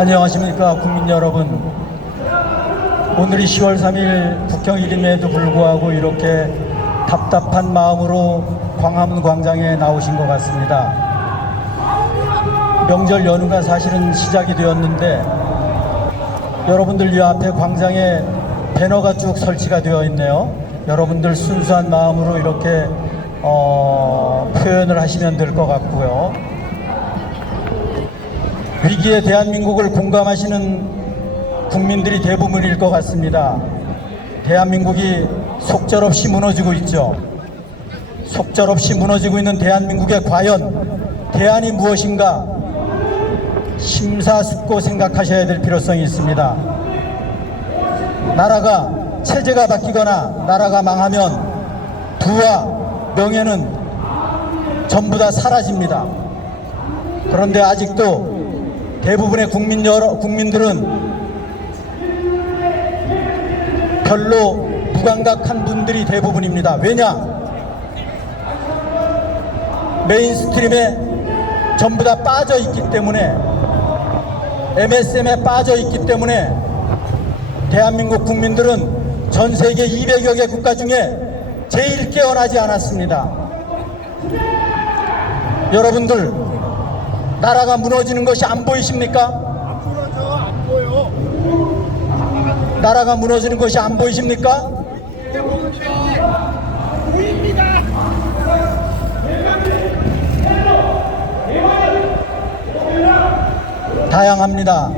안녕하십니까 국민 여러분. 오늘이 10월 3일 국경일임에도 불구하고 이렇게 답답한 마음으로 광화문 광장에 나오신 것 같습니다. 명절 연휴가 사실은 시작이 되었는데 여러분들 이 앞에 광장에 배너가 쭉 설치가 되어 있네요. 여러분들 순수한 마음으로 이렇게 표현을 하시면 될 것 같고요. 위기에 대한민국을 공감하시는 국민들이 대부분일 것 같습니다. 대한민국이 속절없이 무너지고 있죠. 속절없이 무너지고 있는 대한민국에 과연 대안이 무엇인가 심사숙고 생각하셔야 될 필요성이 있습니다. 나라가 체제가 바뀌거나 나라가 망하면 부와 명예는 전부 다 사라집니다. 그런데 아직도 대부분의 국민들은 별로 무감각한 분들이 대부분입니다. 왜냐? 메인스트림에 전부 다 빠져 있기 때문에, MSM에 빠져 있기 때문에 대한민국 국민들은 전 세계 200여 개 국가 중에 제일 깨어나지 않았습니다. 여러분들, 나라가 무너지는 것이 안 보이십니까? 안 무너져, 안 보여. 나라가 무너지는 것이 안 보이십니까? 보입니다. 다양합니다.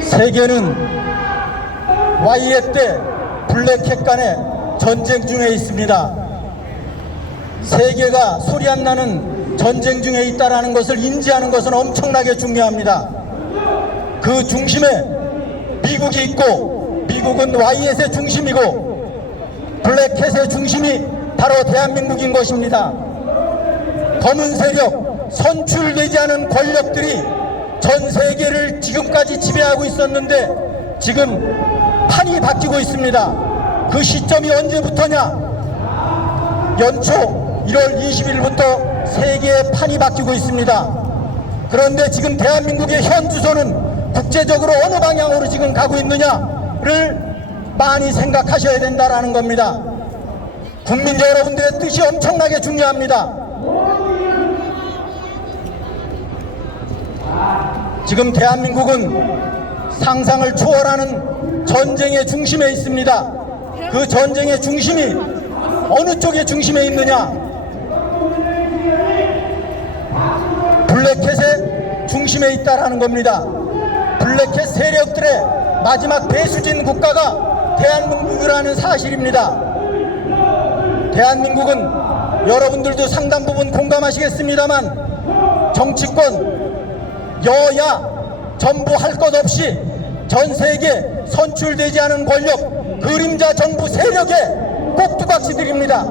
세계는 Y해 때 블랙캣 간의 전쟁 중에 있습니다. 세계가 소리 안 나는 전쟁 중에 있다는 것을 인지하는 것은 엄청나게 중요합니다. 그 중심에 미국이 있고, 미국은 Y햇의 중심이고 블랙캣의 중심이 바로 대한민국인 것입니다. 검은 세력, 선출되지 않은 권력들이 전 세계를 지금까지 지배하고 있었는데 지금 판이 바뀌고 있습니다. 그 시점이 언제부터냐? 연초 1월 20일부터 세계의 판이 바뀌고 있습니다. 그런데 지금 대한민국의 현 주소는 국제적으로 어느 방향으로 지금 가고 있느냐를 많이 생각하셔야 된다는 겁니다. 국민 여러분들의 뜻이 엄청나게 중요합니다. 지금 대한민국은 상상을 초월하는 전쟁의 중심에 있습니다. 그 전쟁의 중심이 어느 쪽의 중심에 있느냐? 블랙캣의 중심에 있다라는 겁니다. 블랙캣 세력들의 마지막 배수진 국가가 대한민국이라는 사실입니다. 대한민국은 여러분들도 상당 부분 공감하시겠습니다만 정치권, 여야 전부 할 것 없이 전 세계 선출되지 않은 권력, 그림자 정부 세력의 꼭두각시들입니다.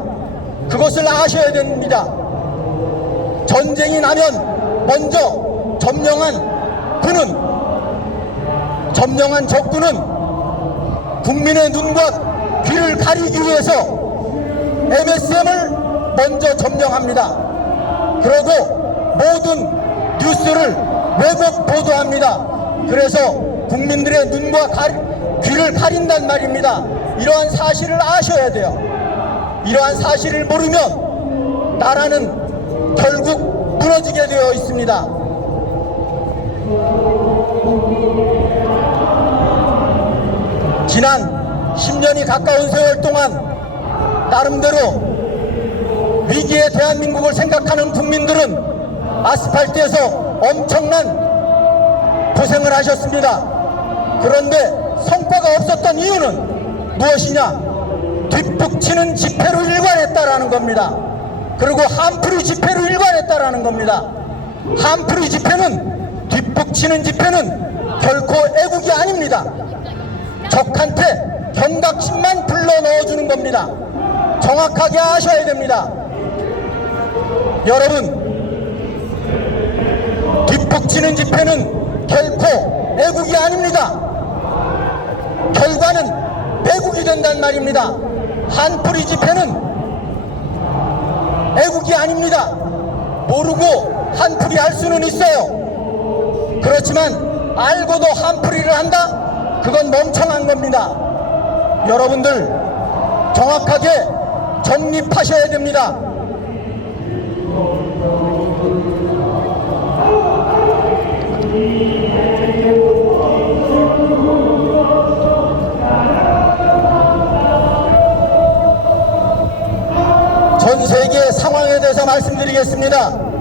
그것을 아셔야 됩니다. 전쟁이 나면 먼저 점령한 적군은 국민의 눈과 귀를 가리기 위해서 MSM을 먼저 점령합니다. 그리고 모든 뉴스를 왜곡 보도합니다. 그래서 국민들의 눈과 귀를 가린단 말입니다. 이러한 사실을 아셔야 돼요. 이러한 사실을 모르면 나라는 결국 무너지게 되어 있습니다. 지난 10년이 가까운 세월 동안 나름대로 위기의 대한민국을 생각하는 국민들은 아스팔트에서 엄청난 고생을 하셨습니다. 그런데 성과가 없었던 이유는 무엇이냐? 뒷북치는 집회로 일관했다라는 겁니다. 그리고 한풀이 집회로 일관했다라는 겁니다. 한풀이 집회는, 뒷북치는 집회는 결코 애국이 아닙니다. 적한테 경각심만 불러 넣어주는 겁니다. 정확하게 아셔야 됩니다. 여러분, 뒷북치는 집회는 결코 애국이 아닙니다. 결과는 배국이 된단 말입니다. 한풀이 집회는 애국이 아닙니다. 모르고 한풀이 할 수는 있어요. 그렇지만 알고도 한풀이를 한다? 그건 멍청한 겁니다. 여러분들 정확하게 정립하셔야 됩니다. 전 세계 상황에 대해서 말씀드리겠습니다.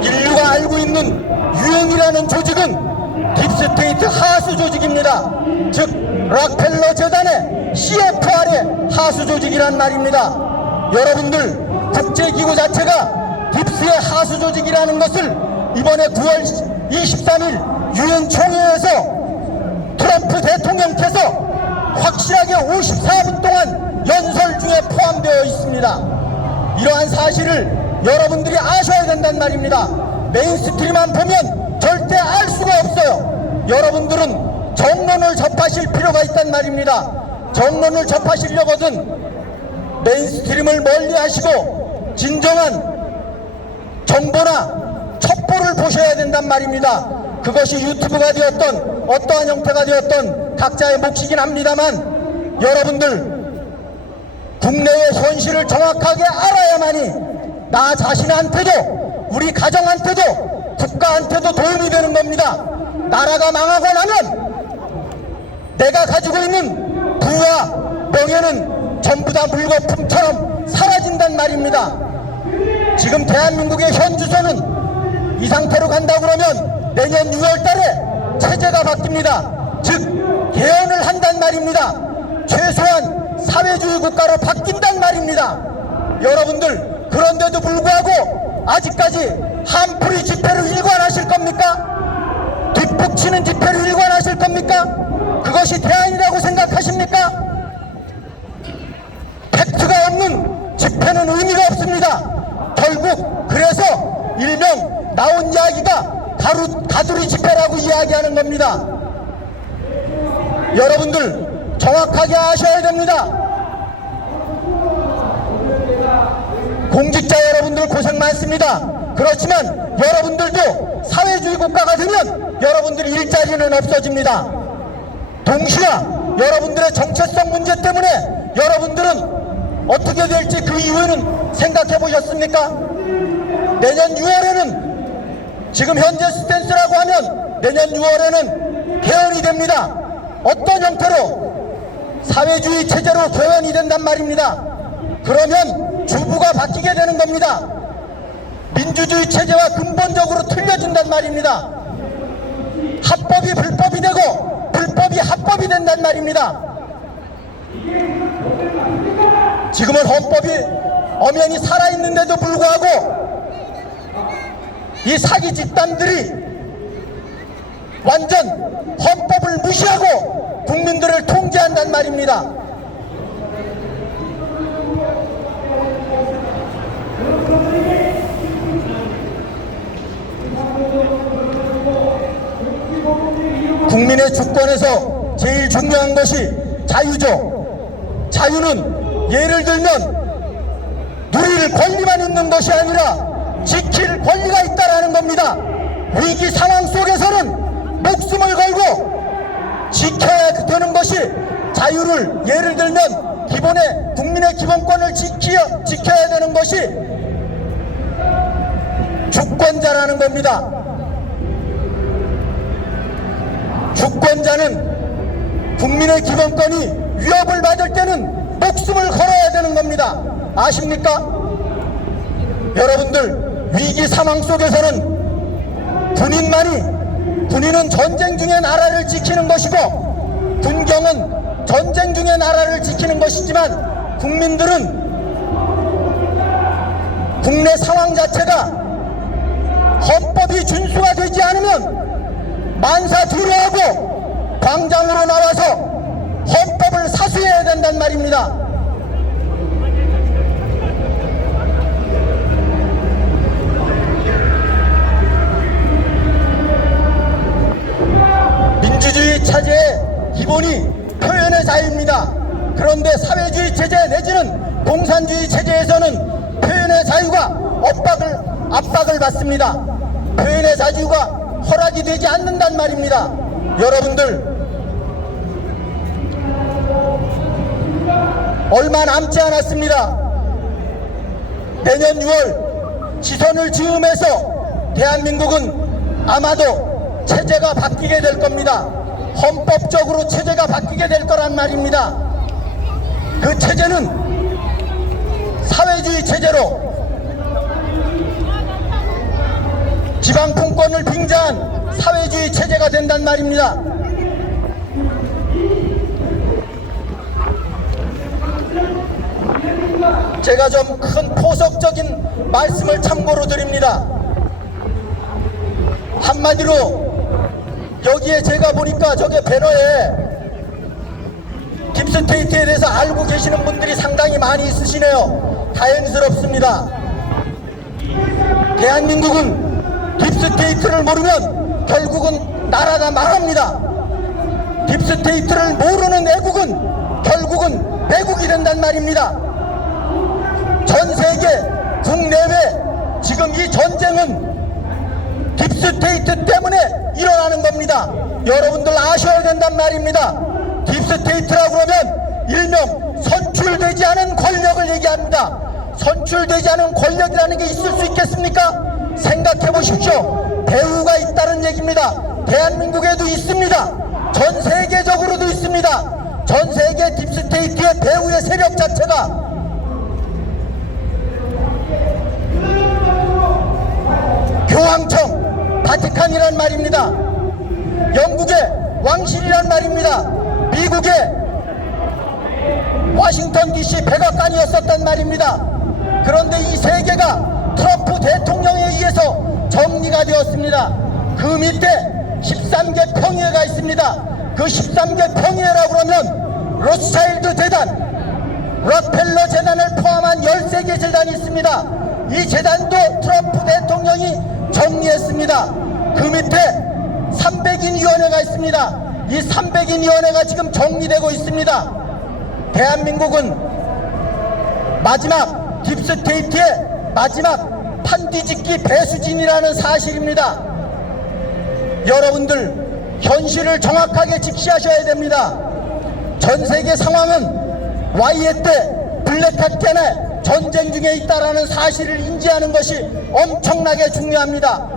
인류가 알고 있는 유행이라는 조직은 딥스테이트 하수 조직입니다. 즉 락펠러 재단의 CFR의 하수 조직이란 말입니다. 여러분들 국제기구 자체가 딥스의 하수 조직이라는 것을 이번에 9월 23일 유엔 총회에서 트럼프 대통령께서 확실하게 54분 동안 연설 중에 포함되어 있습니다. 이러한 사실을 여러분들이 아셔야 된단 말입니다. 메인스트림만 보면 절대 알 수가 없어요. 여러분들은 정론을 접하실 필요가 있단 말입니다. 정론을 접하시려거든 메인스트림을 멀리 하시고 진정한 정보나 첩보를 보셔야 된단 말입니다. 그것이 유튜브가 되었던 어떠한 형태가 되었던 각자의 몫이긴 합니다만 여러분들 국내의 현실을 정확하게 알아야만이 나 자신한테도 우리 가정한테도 국가한테도 도움이 되는 겁니다. 나라가 망하고 나면 내가 가지고 있는 부와 명예는 전부 다 물거품처럼 사라진단 말입니다. 지금 대한민국의 현 주소는 이 상태로 간다 그러면 내년 6월 달에 체제가 바뀝니다. 즉 개헌을 한단 말입니다. 최소한 사회주의 국가로 바뀐단 말입니다. 여러분들 그런데도 불구하고 아직까지 한풀이 집회를 일관하실 겁니까? 뒷북치는 집회를 일관하실 겁니까? 그것이 대안이라고 생각하십니까? 팩트가 없는 집회는 의미가 없습니다. 결국 그래서 일명 나온 이야기가 가두리 집회라고 이야기하는 겁니다. 여러분들 정확하게 아셔야 됩니다. 공직자 여러분들 고생 많습니다. 그렇지만 여러분들도 사회주의 국가가 되면 여러분들의 일자리는 없어집니다. 동시나 여러분들의 정체성 문제 때문에 여러분들은 어떻게 될지 그 이유는 생각해 보셨습니까? 내년 6월에는 지금 현재 스탠스라고 하면 내년 6월에는 개헌이 됩니다. 어떤 형태로? 사회주의 체제로 개헌이 된단 말입니다. 그러면 주부가 바뀌게 되는 겁니다. 민주주의 체제와 근본적으로 틀려진단 말입니다. 합법이 불법이 되고 불법이 합법이 된단 말입니다. 지금은 헌법이 엄연히 살아있는데도 불구하고 이 사기 집단들이 완전 헌법을 무시하고 국민들을 통제한단 말입니다. 국민의 주권에서 제일 중요한 것이 자유죠. 자유는 예를 들면 누릴 권리만 있는 것이 아니라 지킬 권리가 있다라는 겁니다. 위기 상황 속에서는 목숨을 걸고 지켜야 되는 것이 자유를 예를 들면 기본의 국민의 기본권을 지켜야 되는 것이 주권자라는 겁니다. 주권자는 국민의 기본권이 위협을 받을 때는 목숨을 걸어야 되는 겁니다. 아십니까? 여러분들 위기 상황 속에서는 군인은 전쟁 중에 나라를 지키는 것이고 군경은 전쟁 중에 나라를 지키는 것이지만 국민들은 국내 상황 자체가 헌법이 준수가 되지 않으면 만사 두려워하고 광장으로 나와서 헌법을 사수해야 된단 말입니다. 민주주의 체제의 기본이 표현의 자유입니다. 그런데 사회주의 체제 내지는 공산주의 체제에서는 표현의 자유가 압박을 받습니다. 표현의 자유가 허락이 되지 않는단 말입니다. 여러분들, 얼마 남지 않았습니다. 내년 6월 지선을 즈음해서 대한민국은 아마도 체제가 바뀌게 될 겁니다. 헌법적으로 체제가 바뀌게 될 거란 말입니다. 그 체제는 사회주의 체제로 지방통권을 빙자한 사회주의 체제가 된단 말입니다. 제가 좀 큰 포석적인 말씀을 참고로 드립니다. 한마디로 여기에 제가 보니까 저게 배너에 딥스테이트에 대해서 알고 계시는 분들이 상당히 많이 있으시네요. 다행스럽습니다. 대한민국은 딥스테이트를 모르면 결국은 나라가 망합니다. 딥스테이트를 모르는 애국은 결국은 매국이 된단 말입니다. 전 세계 국내외 지금 이 전쟁은 딥스테이트 때문에 일어나는 겁니다. 여러분들 아셔야 된단 말입니다. 딥스테이트라고 그러면 일명 선출되지 않은 권력을 얘기합니다. 선출되지 않은 권력이라는 게 있을 수 있겠습니까? 생각해 보십시오. 배후가 있다는 얘기입니다. 대한민국에도 있습니다. 전 세계적으로도 있습니다. 전 세계 딥스테이트의 배후의 세력 자체가 교황청, 바티칸이란 말입니다. 영국의 왕실이란 말입니다. 미국의 워싱턴 DC 백악관이었었단 말입니다. 그런데 이 세 개가 트럼프 대통령에 의해서 정리가 되었습니다. 그 밑에 13개 평의회가 있습니다. 그 13개 평의회라고 그러면 로스차일드 재단, 록펠러 재단을 포함한 13개 재단이 있습니다. 이 재단도 트럼프 대통령이 정리했습니다. 그 밑에 300인 위원회가 있습니다. 이 300인 위원회가 지금 정리되고 있습니다. 대한민국은 마지막 딥스테이트의 마지막 판뒤집기 배수진이라는 사실입니다. 여러분들 현실을 정확하게 직시하셔야 됩니다. 전 세계 상황은 와이에 때 블랙핫 때문에 전쟁 중에 있다라는 사실을 인지하는 것이 엄청나게 중요합니다.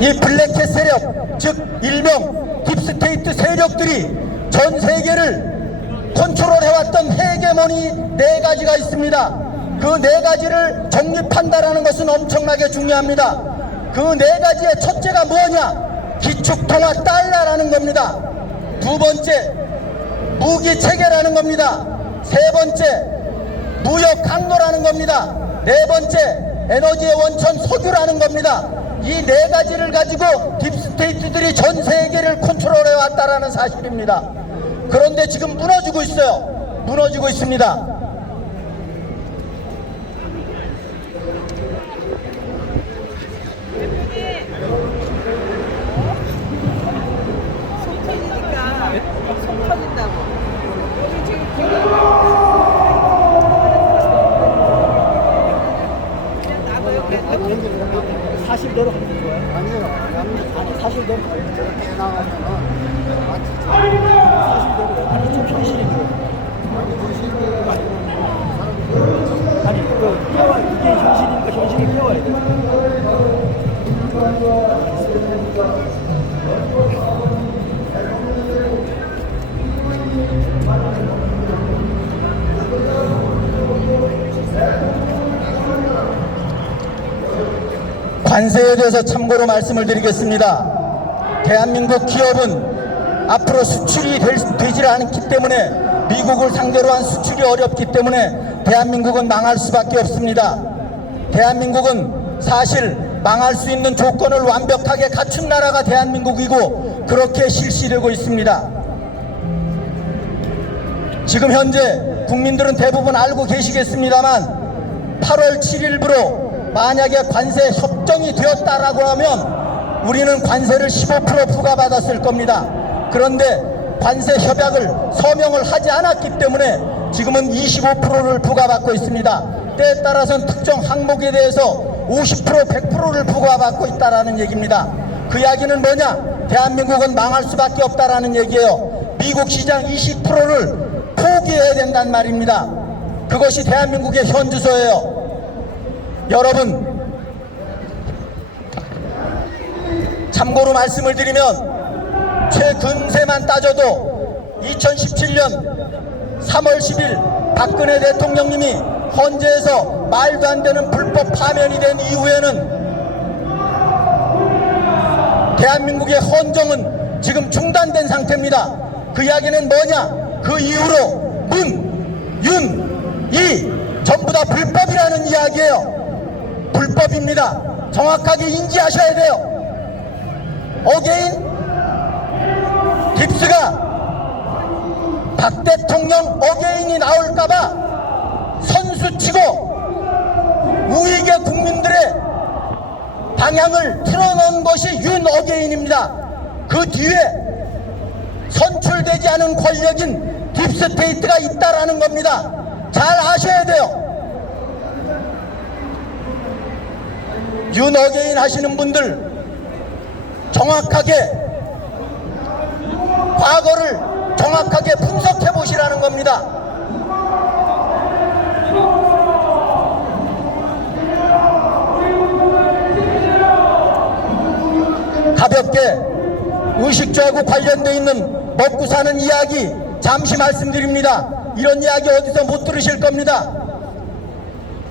이 블랙캣 세력, 즉 일명 딥스테이트 세력들이 전 세계를 컨트롤해왔던 헤게모니 4가지가 있습니다. 그 4가지를 정립한다라는 것은 엄청나게 중요합니다. 그 4가지의 첫째가 뭐냐? 기축통화 달러라는 겁니다. 두 번째, 무기 체계라는 겁니다. 세 번째, 무역 강도라는 겁니다. 네 번째, 에너지의 원천 석유라는 겁니다. 이 4가지를 가지고 딥스테이트들이 전 세계를 컨트롤해 왔다라는 사실입니다. 그런데 지금 무너지고 있어요. 무너지고 있습니다. 속 터진다고. 여기 지금 그냥 나고요. 사실대로 하는 거예요? 아니요. 사실대로 저렇게 나가면은 마치 사실대로 아니 좀 현실이죠. 아니 그 깨워 이게 현실이니까 현실을 깨워야 돼. 관세에 대해서 참고로 말씀을 드리겠습니다. 대한민국 기업은 앞으로 수출이 되질 않기 때문에 미국을 상대로 한 수출이 어렵기 때문에 대한민국은 망할 수밖에 없습니다. 대한민국은 사실 망할 수 있는 조건을 완벽하게 갖춘 나라가 대한민국이고 그렇게 실시되고 있습니다. 지금 현재 국민들은 대부분 알고 계시겠습니다만 8월 7일부로 만약에 관세 협정이 되었다라고 하면 우리는 관세를 15% 부과받았을 겁니다. 그런데 관세 협약을 서명을 하지 않았기 때문에 지금은 25%를 부과받고 있습니다. 때에 따라서는 특정 항목에 대해서 50%, 100%를 부과받고 있다는 얘기입니다. 그 이야기는 뭐냐? 대한민국은 망할 수밖에 없다라는 얘기예요. 미국 시장 20%를 포기해야 된단 말입니다. 그것이 대한민국의 현주소예요. 여러분, 참고로 말씀을 드리면 최근세만 따져도 2017년 3월 10일 박근혜 대통령님이 헌재에서 말도 안 되는 불법 파면이 된 이후에는 대한민국의 헌정은 지금 중단된 상태입니다. 그 이야기는 뭐냐? 그 이후로 문, 윤, 이 전부 다 불법이라는 이야기예요. 불법입니다. 정확하게 인지하셔야 돼요. 어게인 깁스가 박 대통령 어게인이 나올까봐 선수치고 우익의 국민들의 방향을 틀어놓은 것이 윤 어게인입니다. 그 뒤에 선출되지 않은 권력인 딥스테이트가 있다라는 겁니다. 잘 아셔야 돼요. 윤 어게인 하시는 분들 정확하게 과거를 정확하게 분석해 보시라는 겁니다. 가볍게 의식주하고 관련되어 있는 먹고 사는 이야기 잠시 말씀드립니다. 이런 이야기 어디서 못 들으실 겁니다.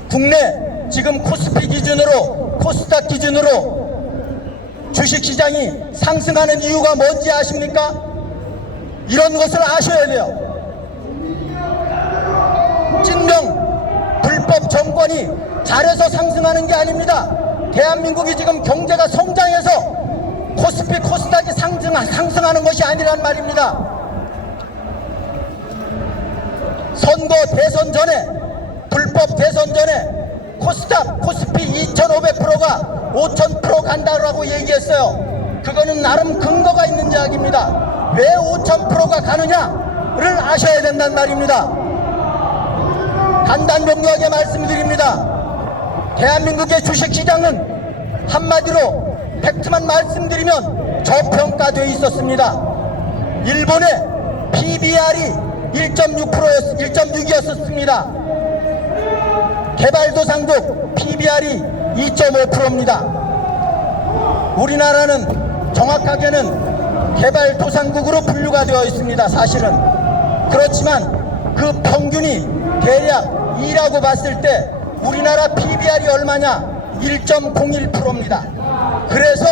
국내 지금 코스피 기준으로 코스닥 기준으로 주식시장이 상승하는 이유가 뭔지 아십니까? 이런 것을 아셔야 돼요. 진명 불법 정권이 잘해서 상승하는 게 아닙니다. 대한민국이 지금 경제가 성장해서 코스피 코스닥이 상승하는 것이 아니란 말입니다. 선거 대선 전에 불법 대선 전에 코스닥 코스피 2,500%가 5,000% 간다고 얘기했어요. 그거는 나름 근거가 있는 이야기입니다. 왜 5,000%가 가느냐를 아셔야 된단 말입니다. 간단명료하게 말씀드립니다. 대한민국의 주식시장은 한마디로 팩트만 말씀드리면 저평가되어 있었습니다. 일본의 PBR이 1.6이었습니다. 개발도상국 PBR이 2.5%입니다. 우리나라는 정확하게는 개발도상국으로 분류가 되어 있습니다. 사실은. 그렇지만 그 평균이 대략 2라고 봤을 때 우리나라 PBR이 얼마냐? 1.01%입니다. 그래서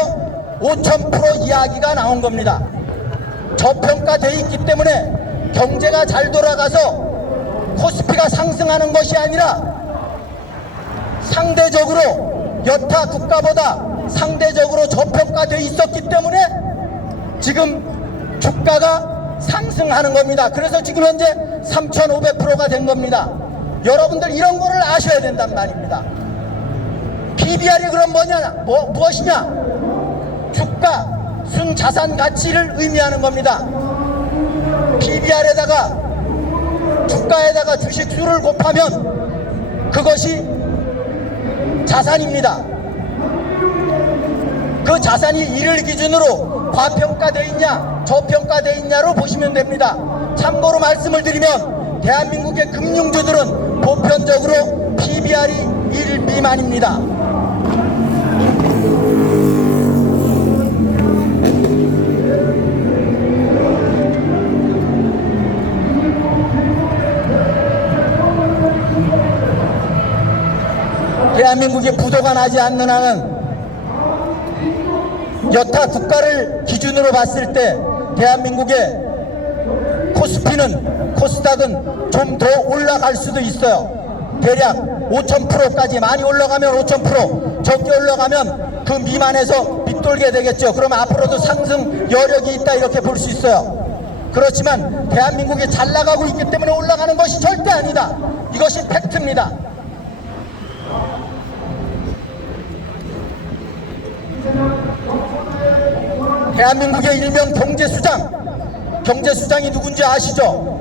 5,000% 이야기가 나온 겁니다. 저평가되어 있기 때문에 경제가 잘 돌아가서 코스피가 상승하는 것이 아니라 상대적으로 여타 국가보다 상대적으로 저평가되어 있었기 때문에 지금 주가가 상승하는 겁니다. 그래서 지금 현재 3,500%가 된 겁니다. 여러분들 이런 거를 아셔야 된단 말입니다. PBR이 그럼 무엇이냐? 주가 순자산 가치를 의미하는 겁니다. PBR에다가 주가에다가 주식수를 곱하면 그것이 자산입니다. 그 자산이 이를 기준으로 과평가되어 있냐 저평가되어 있냐로 보시면 됩니다. 참고로 말씀을 드리면 대한민국의 금융주들은 보편적으로 PBR이 1 미만입니다. 대한민국의 부도가 나지 않는 한은 여타 국가를 기준으로 봤을 때 대한민국의 코스피는 코스닥은 좀 더 올라갈 수도 있어요. 대략 5,000%까지 많이 올라가면 5,000%, 적게 올라가면 그 미만에서 밑돌게 되겠죠. 그러면 앞으로도 상승 여력이 있다 이렇게 볼 수 있어요. 그렇지만 대한민국이 잘 나가고 있기 때문에 올라가는 것이 절대 아니다. 이것이 팩트입니다. 대한민국의 일명 경제수장 경제수장이 누군지 아시죠?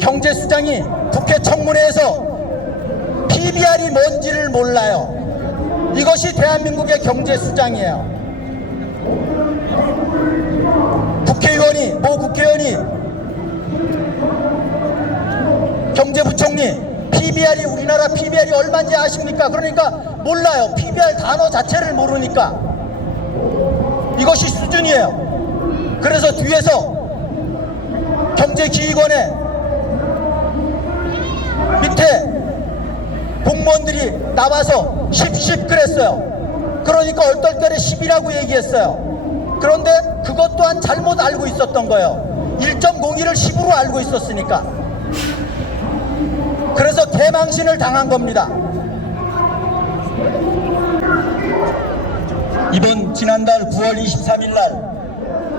경제수장이 국회 청문회에서 PBR이 뭔지를 몰라요. 이것이 대한민국의 경제수장이에요. 국회의원이, 모 국회의원이 경제부총리 PBR이, 우리나라 PBR이 얼마인지 아십니까? 그러니까 몰라요. PBR 단어 자체를 모르니까. 이것이 수준이에요. 그래서 뒤에서 경제기획원의 밑에 공무원들이 나와서 10 그랬어요. 그러니까 얼떨결에 10이라고 얘기했어요. 그런데 그것 또한 잘못 알고 있었던 거예요. 1.02를 10으로 알고 있었으니까. 그래서 개망신을 당한 겁니다. 이번 지난달 9월 23일 날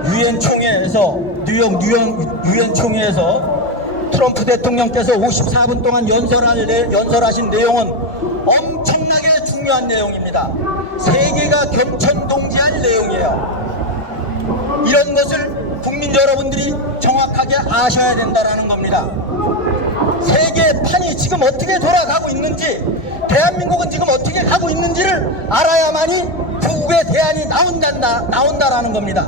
유엔 총회에서 뉴욕 유엔 총회에서 트럼프 대통령께서 54분 동안 연설하신 내용은 엄청나게 중요한 내용입니다. 세계가 경천동지할 내용이에요. 이런 것을 국민 여러분들이 정확하게 아셔야 된다는 겁니다. 세계 판이 지금 어떻게 돌아가고 있는지, 대한민국은 지금 어떻게 가고 있는지를 알아야만이 후국의 대안이 나온다라는 겁니다.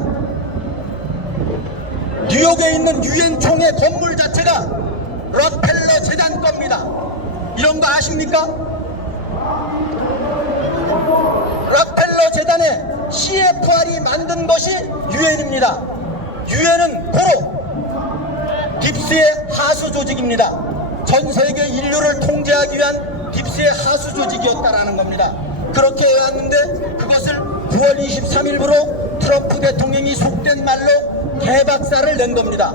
뉴욕에 있는 유엔 총회 건물 자체가 록펠러 재단 겁니다. 이런 거 아십니까? 록펠러 재단의 CFR이 만든 것이 유엔입니다. 유엔은 바로 깁스의 하수 조직입니다. 전 세계 인류를 통제하기 위한 깁스의 하수 조직이었다라는 겁니다. 그렇게 해왔는데 그것을 9월 23일부로 트럼프 대통령이 속된 말로 개박살을 낸 겁니다.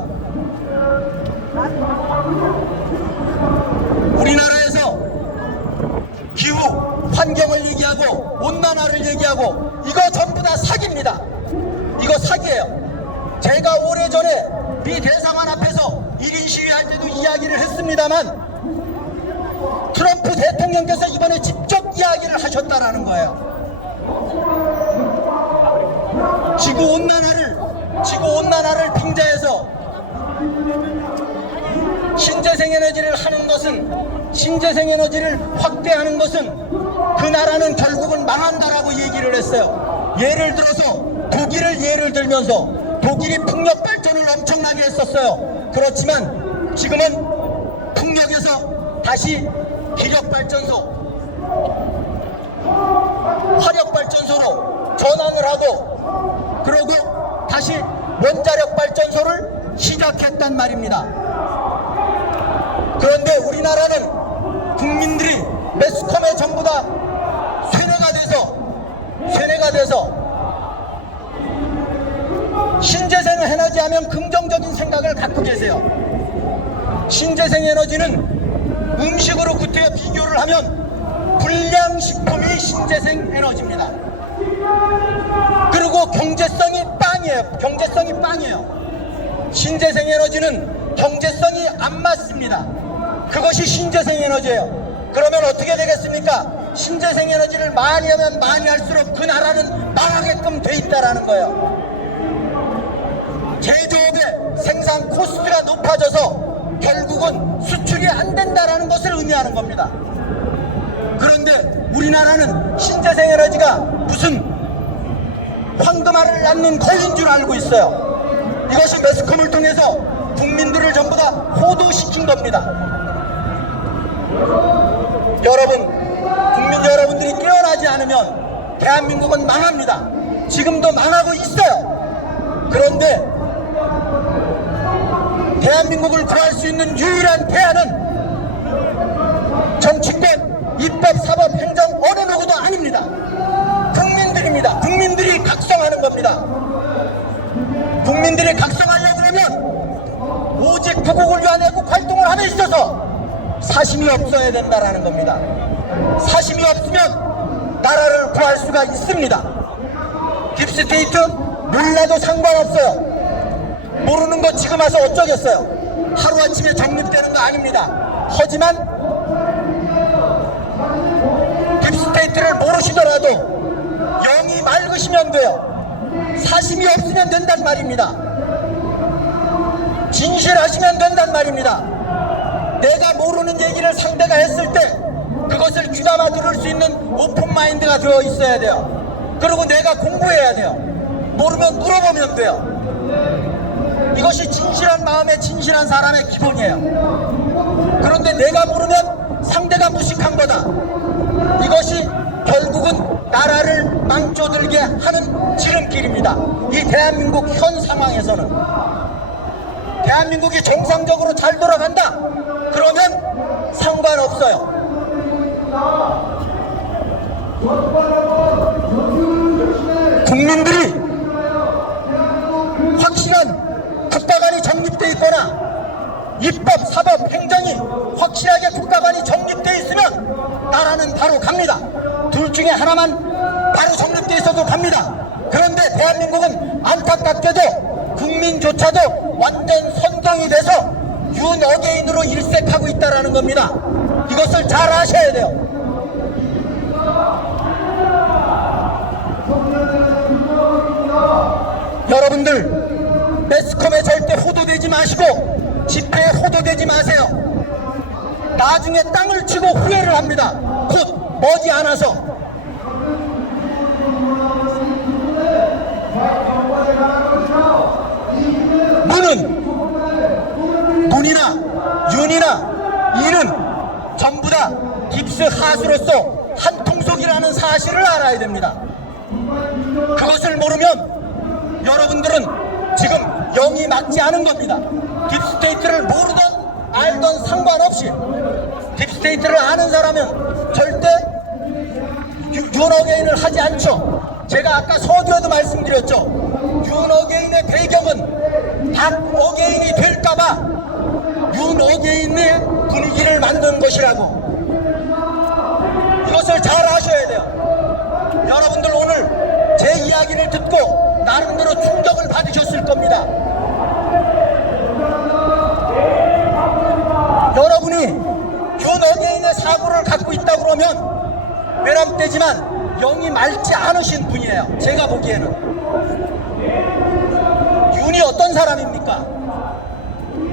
우리나라에서 기후, 환경을 얘기하고 온난화를 얘기하고 이거 전부 다 사기입니다. 이거 사기예요. 제가 오래전에 미 대사관 앞에서 1인 시위할 때도 이야기를 했습니다만 트럼프 대통령께서 이번에 직접 이야기를 하셨다라는 거예요. 지구온난화를 빙자해서 신재생에너지를 하는 것은, 신재생에너지를 확대하는 것은 그 나라는 결국은 망한다라고 얘기를 했어요. 예를 들어서 독일을 예를 들면서 독일이 풍력 발전을 엄청나게 했었어요. 그렇지만 지금은 풍력에서 다시 기력발전소, 화력발전소로 전환을 하고 그러고 다시 원자력발전소를 시작했단 말입니다. 그런데 우리나라는 국민들이 매스컴에 전부 다 쇠뇌가 돼서 신재생 에너지 하면 긍정적인 생각을 갖고 계세요. 신재생 에너지는 음식으로 구태여 비교를 하면 불량식품이 신재생 에너지입니다. 그리고 경제성이 빵이에요. 신재생 에너지는 경제성이 안 맞습니다. 그것이 신재생 에너지예요. 그러면 어떻게 되겠습니까? 신재생 에너지를 많이 하면 많이 할수록 그 나라는 망하게끔 돼 있다라는 거예요. 제조업의 생산 코스트가 높아져서 결국은 수출이 안 된다라는 것을 의미하는 겁니다. 그런데 우리나라는 신재생 에너지가 무슨 황금알을 낳는 거인 줄 알고 있어요. 이것이 매스컴을 통해서 국민들을 전부 다 호도시킨 겁니다. 국민 여러분들이 깨어나지 않으면 대한민국은 망합니다. 지금도 망하고 있어요. 그런데 대한민국을 구할 수 있는 유일한 대안은 정치권, 입법, 사법, 행정 어느 누구도 아닙니다. 국민들입니다. 국민들이 각성하는 겁니다. 국민들이 각성하려고 그러면 오직 구국을 위한 애국 활동을 함에 있어서 사심이 없어야 된다라는 겁니다. 사심이 없으면 나라를 구할 수가 있습니다. 딥스테이트 몰라도 상관없어요. 모르는 거 지금 와서 어쩌겠어요. 하루아침에 정립되는 거 아닙니다. 하지만 딥스테이트를 모르시더라도 영이 맑으시면 돼요. 사심이 없으면 된단 말입니다. 진실하시면 된단 말입니다. 내가 모르는 얘기를 상대가 했을 때 그것을 귀담아 들을 수 있는 오픈마인드가 되어 있어야 돼요. 그리고 내가 공부해야 돼요. 모르면 물어보면 돼요. 이것이 진실한 마음에 진실한 사람의 기본이에요. 그런데 내가 모르면 상대가 무식한 거다. 이것이 결국은 나라를 망쳐들게 하는 지름길입니다. 이 대한민국 현 상황에서는 대한민국이 정상적으로 잘 돌아간다 그러면 상관없어요. 국민들이 확실한 국가관이 정립되어 있거나 입법, 사법, 행정이 확실하게 국가관이 정립되어 있으면 나라는 바로 갑니다. 둘 중에 하나만 바로 정립되어 있어도 갑니다. 그런데 대한민국은 안타깝게도 국민조차도 완전 선동이 돼서 윤어게인으로 일색하고 있다는 겁니다. 이것을 잘 아셔야 돼요. 여러분들 매스컴에 절대 호도되지 마시고 집회에 호도되지 마세요. 나중에 땅을 치고 후회를 합니다. 곧 머지않아서. 문이나 윤이나 이는 전부 다 깁스 하수로서 한 통속이라는 사실을 알아야 됩니다. 그것을 모르면 여러분들은 지금 영이 맞지 않은 겁니다. 딥스테이트를 모르든 알든 상관없이 딥스테이트를 아는 사람은 절대 윤어게인을 하지 않죠. 제가 아까 서두에도 말씀드렸죠. 윤어게인의 배경은 닥어게인이 될까봐 윤어게인의 분위기를 만든 것이라고. 이것을 잘 아셔야 돼요. 여러분들 오늘 제 이야기를 듣고 나름대로 충격을 받으셨을 겁니다. 여러분이 윤어게인의 사고를 갖고 있다고 그러면 외람되지만 영이 맑지 않으신 분이에요. 제가 보기에는. 윤이 어떤 사람입니까?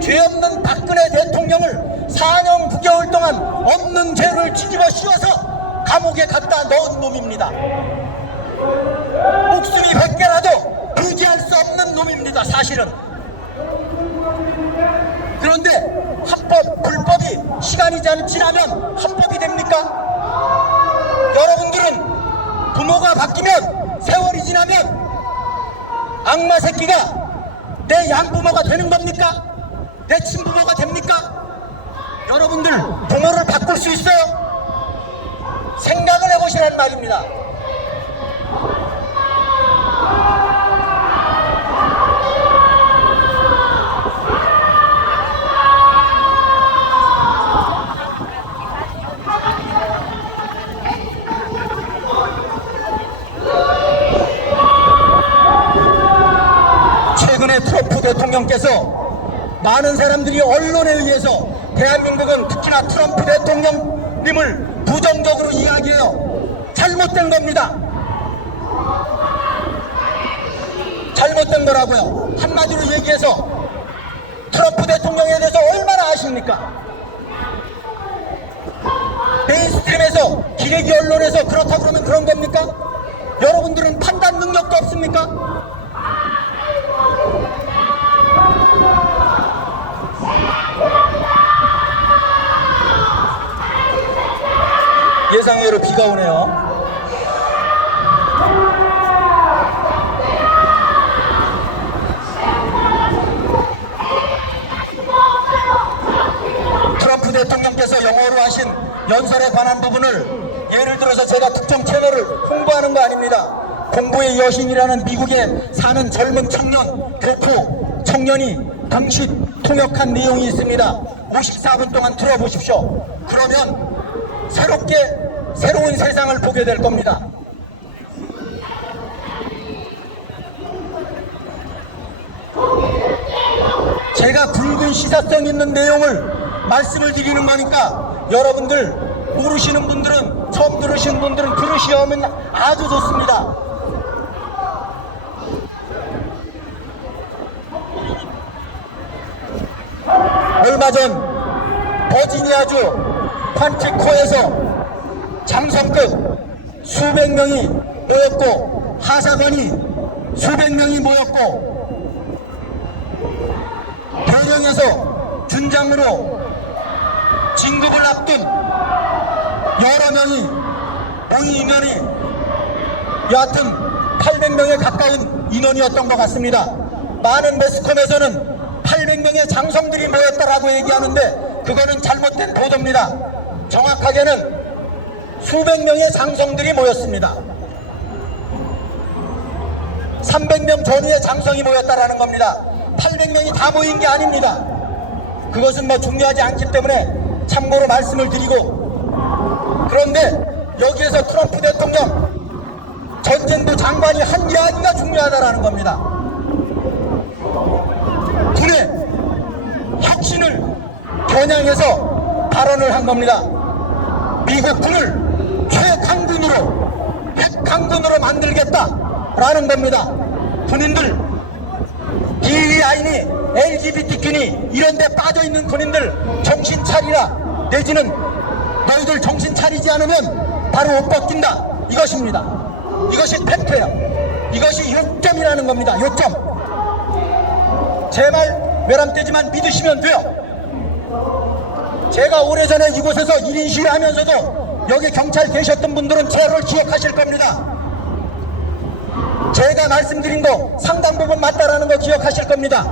죄 없는 박근혜 대통령을 4년 9개월 동안 없는 죄를 뒤집어 씌워서 감옥에 갖다 넣은 놈입니다. 목숨이 100개라도 부지할 수 없는 놈입니다. 사실은. 그런데 합법, 불법이 시간이 지나면 합법이 됩니까? 여러분들은 부모가 바뀌면 세월이 지나면 악마 새끼가 내 양부모가 되는 겁니까? 내 친부모가 됩니까? 여러분들 부모를 바꿀 수 있어요? 생각을 해보시란 말입니다. 최근에 트럼프 대통령께서 많은 사람들이 언론에 의해서 대한민국은 특히나 트럼프 대통령님을 부정적으로 이야기해요. 잘못된 겁니다. 잘못된 거라고요. 한마디로 얘기해서 트럼프 대통령에 대해서 얼마나 아십니까? 메인스트림에서 기레기 언론에서 그렇다고 그러면 그런 겁니까? 여러분들은 판단 능력도 없습니까? 예상외로 비가 오네요. 트럼프 대통령께서 영어로 하신 연설에 관한 부분을 예를 들어서 제가 특정 채널을 홍보하는 거 아닙니다. 공부의 여신이라는 미국에 사는 젊은 청년, 교포 청년이 당시 통역한 내용이 있습니다. 54분 동안 들어보십시오. 그러면 새로운 세상을 보게 될 겁니다. 제가 굵은 시사성 있는 내용을 말씀을 드리는 거니까 여러분들 모르시는 분들은, 처음 들으신 분들은 들으시면 아주 좋습니다. 얼마 전 버지니아주 퀀티코에서 장성급 수백 명이 모였고 하사관이 수백 명이 모였고 대령에서 준장으로 진급을 앞둔 여러 명이 모인 인원이 여하튼 800명에 가까운 인원이었던 것 같습니다. 많은 매스컴에서는 800명의 장성들이 모였다라고 얘기하는데 그거는 잘못된 보도입니다. 정확하게는 수백 명의 장성들이 모였습니다. 300명 전후의 장성이 모였다라는 겁니다. 800명이 다 모인 게 아닙니다. 그것은 뭐 중요하지 않기 때문에 참고로 말씀을 드리고, 그런데 여기에서 트럼프 대통령 전쟁부 장관이 한 이야기가 중요하다라는 겁니다. 군의 혁신을 겨냥해서 발언을 한 겁니다. 미국 군을 최강군으로 핵강군으로 만들겠다라는 겁니다. 군인들, DEI니 LGBTQ니 이런 데 빠져있는 군인들 정신 차리라, 내지는 너희들 정신 차리지 않으면 바로 옷 벗긴다, 이것입니다. 이것이 팩트예요. 이것이 요점이라는 겁니다. 요점. 제 말 외람되지만 믿으시면 돼요. 제가 오래전에 이곳에서 1인 시위를 하면서도 여기 경찰 계셨던 분들은 제를 기억하실 겁니다. 제가 말씀드린 거 상당 부분 맞다라는 거 기억하실 겁니다.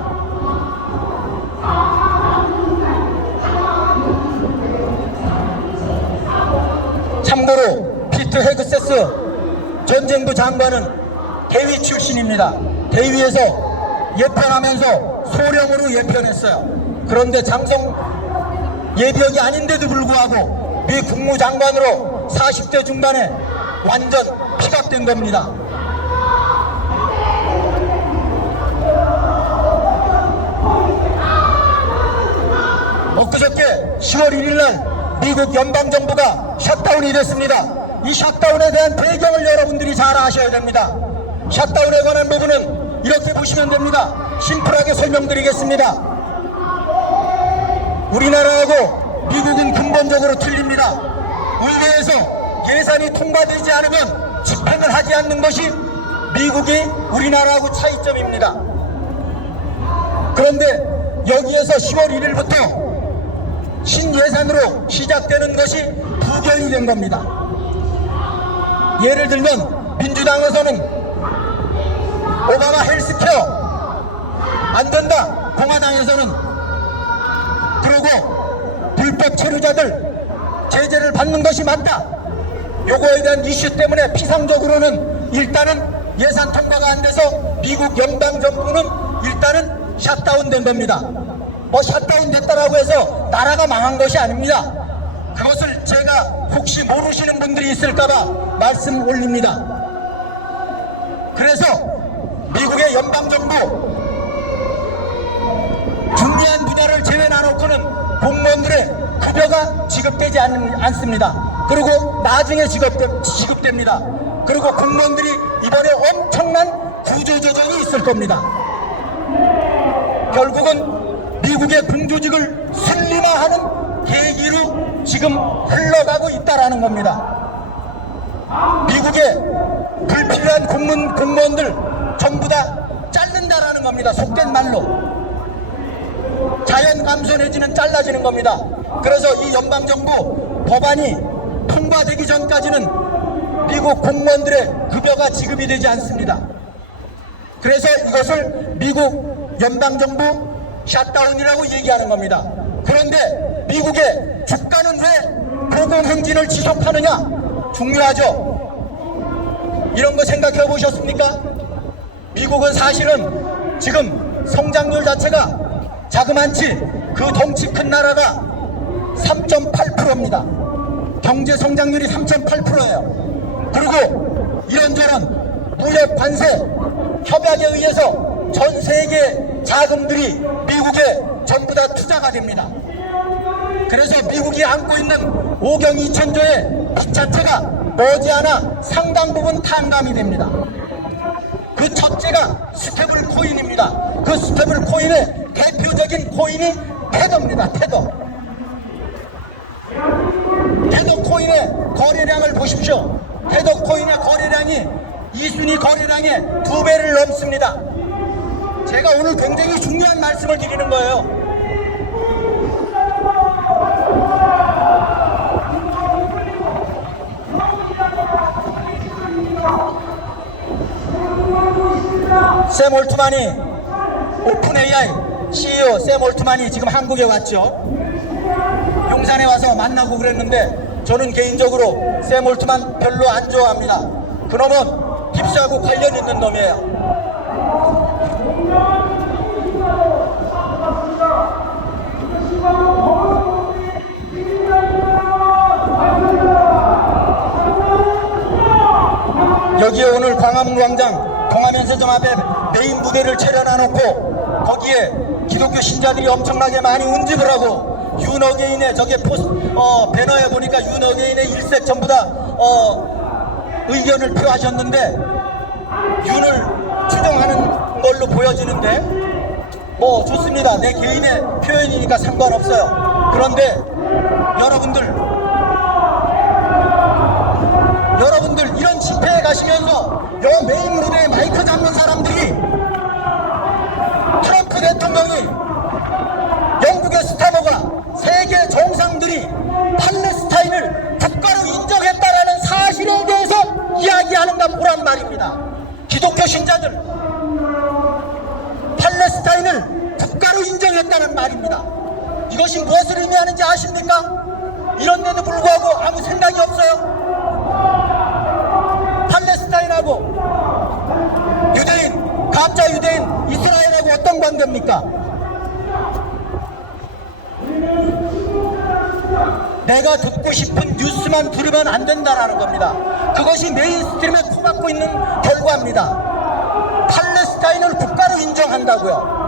참고로 피트 헤그세스 전쟁부 장관은 대위 출신입니다. 대위에서 예편하면서 소령으로 예편했어요. 그런데 장성 예비역이 아닌데도 불구하고 미 국무장관으로 40대 중반에 완전 피갑된 겁니다. 엊그저께 10월 1일날 미국 연방정부가 셧다운이 됐습니다. 이 셧다운에 대한 배경을 여러분들이 잘 아셔야 됩니다. 셧다운에 관한 부분은 이렇게 보시면 됩니다. 심플하게 설명드리겠습니다. 우리나라하고 미국은 근본적으로 틀립니다. 의회에서 예산이 통과되지 않으면 집행을 하지 않는 것이 미국이 우리나라하고 차이점입니다. 그런데 여기에서 10월 1일부터 신예산으로 시작되는 것이 부결이 된 겁니다. 예를 들면 민주당에서는 오바마 헬스케어 안 된다, 공화당에서는. 그리고 불법 체류자들 제재를 받는 것이 맞다. 요거에 대한 이슈 때문에 피상적으로는 일단은 예산 통과가 안 돼서 미국 연방정부는 일단은 셧다운된 겁니다. 뭐 셧다운 됐다라고 해서 나라가 망한 것이 아닙니다. 그것을 제가 혹시 모르시는 분들이 있을까봐 말씀 올립니다. 그래서 미국의 연방정부 중요한 분야를 제외놔놓고는 공무원들의 급여가 지급되지 않습니다. 그리고 나중에 지급됩니다. 그리고 공무원들이 이번에 엄청난 구조조정이 있을 겁니다. 결국은 미국의 공조직을 슬림화하는 계기로 지금 흘러가고 있다라는 겁니다. 미국의 불필요한 공무원들 전부 다 자른다라는 겁니다. 속된 말로 자연 감소 내지는 잘라지는 겁니다. 그래서 이 연방정부 법안이 통과되기 전까지는 미국 공무원들의 급여가 지급이 되지 않습니다. 그래서 이것을 미국 연방정부 셧다운이라고 얘기하는 겁니다. 그런데 미국의 주가는 왜 고공행진을 지속하느냐? 중요하죠. 이런 거 생각해 보셨습니까? 미국은 사실은 지금 성장률 자체가 자그만치 그 덩치 큰 나라가 3.8%입니다. 경제 성장률이 3.8%예요. 그리고 이런저런 무역 관세 협약에 의해서 전 세계 자금들이 미국에 전부 다 투자가 됩니다. 그래서 미국이 안고 있는 5경 2천조의 빚 자체가 머지않아 상당 부분 탕감이 됩니다. 그 첫째가 스테이블 코인입니다. 그 스테이블 코인의 대표적인 코인이 테더입니다. 테더. 테더 코인의 거래량을 보십시오. 테더 코인의 거래량이 이순위 거래량의 2배를 넘습니다. 제가 오늘 굉장히 중요한 말씀을 드리는 거예요. 샘 올트만이, 오픈 AI CEO 샘 올트만이 지금 한국에 왔죠. 용산에 와서 만나고 그랬는데 저는 개인적으로 샘 올트만 별로 안 좋아합니다. 그놈은 깁스하고 관련 있는 놈이에요. 여기에 오늘 광화문광장 동아면세점 앞에 메인 무대를 차려놔놓고 거기에 기독교 신자들이 엄청나게 많이 운집을 하고 윤어게인의 저게 배너에 보니까 윤어게인의 일색 전부 다 의견을 표하셨는데 윤을 추종하는 걸로 보여지는데 뭐 좋습니다. 내 개인의 표현이니까 상관없어요. 그런데 여러분들 이런 집회에 가시면서 여 메인 무대에 마이크 잡는 사람들이 트럼프 대통령이 영국의 스타버가 세계 정상들이 팔레스타인을 국가로 인정했다라는 사실에 대해서 이야기하는가 보란 말입니다. 기독교 신자들 팔레스타인을 국가로 인정했다는 말입니다. 이것이 무엇을 의미하는지 아십니까? 이런데도 불구하고 아무 생각이 없어요. 팔레스타인하고 유대인, 가짜 유대인, 이스라엘하고 어떤 관계입니까? 내가 듣고 싶은 뉴스만 들으면 안 된다는 겁니다. 그것이 메인스트림에 코박고 있는 결과입니다. 팔레스타인을 국가로 인정한다고요.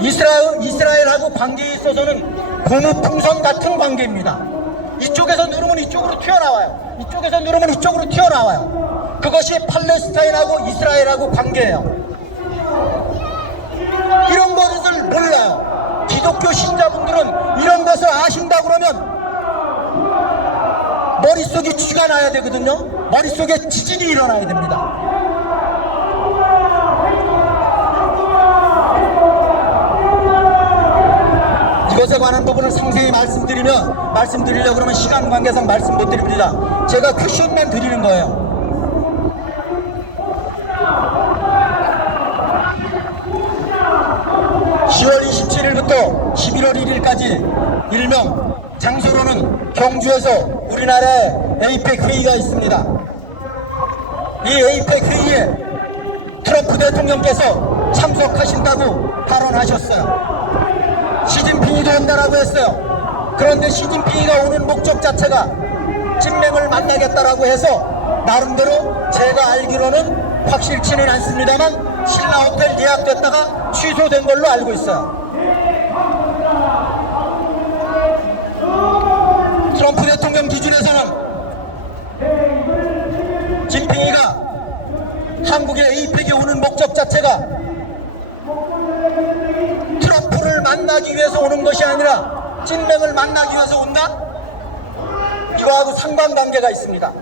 이스라엘하고 관계에 있어서는 고무풍선 같은 관계입니다. 이쪽에서 누르면 이쪽으로 튀어나와요. 이쪽에서 누르면 이쪽으로 튀어나와요. 그것이 팔레스타인하고 이스라엘하고 관계예요. 이런 것을 몰라요. 기독교 신자분들은 이런 것을 아신다 그러면 머릿속에 쥐가 나야 되거든요. 머릿속에 지진이 일어나야 됩니다. 이것에 관한 부분을 상세히 말씀드리려고 그러면 시간 관계상 말씀 못 드립니다. 제가 큐션만 드리는 거예요. (10월 27일부터 11월 1일까지) 일명 장소로는 경주에서 우리나라의 에이펙 회의가 있습니다. 이 에이펙 회의에 트럼프 대통령께서 참석하신다고 발언하셨어요. 시진핑이도 온다라고 했어요. 그런데 시진핑이가 오는 목적 자체가 찐맹을 만나겠다라고 해서 나름대로 제가 알기로는 확실치는 않습니다만 신라 호텔 예약됐다가 취소된 걸로 알고 있어요. 트럼프 대통령 기준에서는 진핑이가 한국의 에이펙에 오는 목적 자체가 트럼프를 만나기 위해서 오는 것이 아니라 찐맹을 만나기 위해서 온다? 이거하고 상관관계가 있습니다.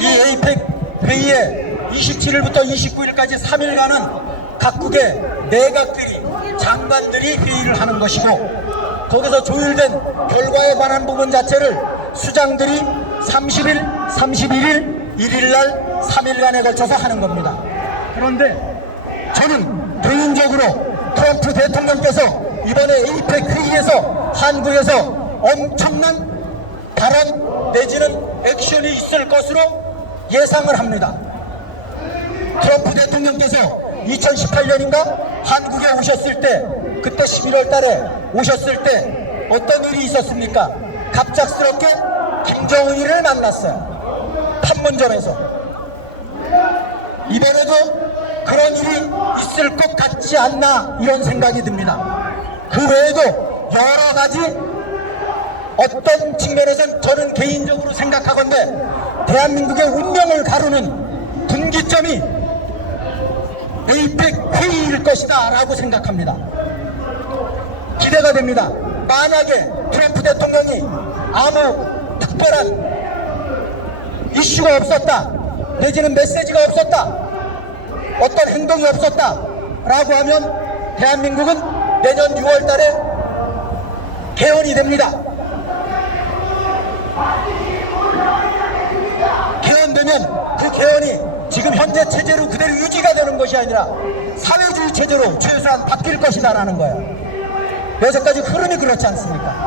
이 에이펙 회의에 27일부터 29일까지 3일간은 각국의 내각들이, 장관들이 회의를 하는 것이고 거기서 조율된 결과에 관한 부분 자체를 수장들이 30일, 31일, 1일날 3일간에 걸쳐서 하는 겁니다. 그런데 저는 개인적으로 트럼프 대통령께서 이번에 에이펙 회의에서 한국에서 엄청난 발언 내지는 액션이 있을 것으로 예상을 합니다. 트럼프 대통령께서 2018년인가 한국에 오셨을 때, 그때 11월 달에 오셨을 때 어떤 일이 있었습니까? 갑작스럽게 김정은이를 만났어요. 판문점에서. 이번에도 그런 일이 있을 것 같지 않나 이런 생각이 듭니다. 그 외에도 여러 가지 어떤 측면에선 저는 개인적으로 생각하건대 대한민국의 운명을 가르는 분기점이 에이펙 회의일 것이다 라고 생각합니다. 기대가 됩니다. 만약에 트럼프 대통령이 아무 특별한 이슈가 없었다, 내지는 메시지가 없었다, 어떤 행동이 없었다 라고 하면 대한민국은 내년 6월 달에 개헌이 됩니다. 개헌되면 그 개헌이 지금 현재 체제로 그대로 유지가 되는 것이 아니라 사회주의 체제로 최소한 바뀔 것이다 라는 거예요. 여태까지 흐름이 그렇지 않습니까?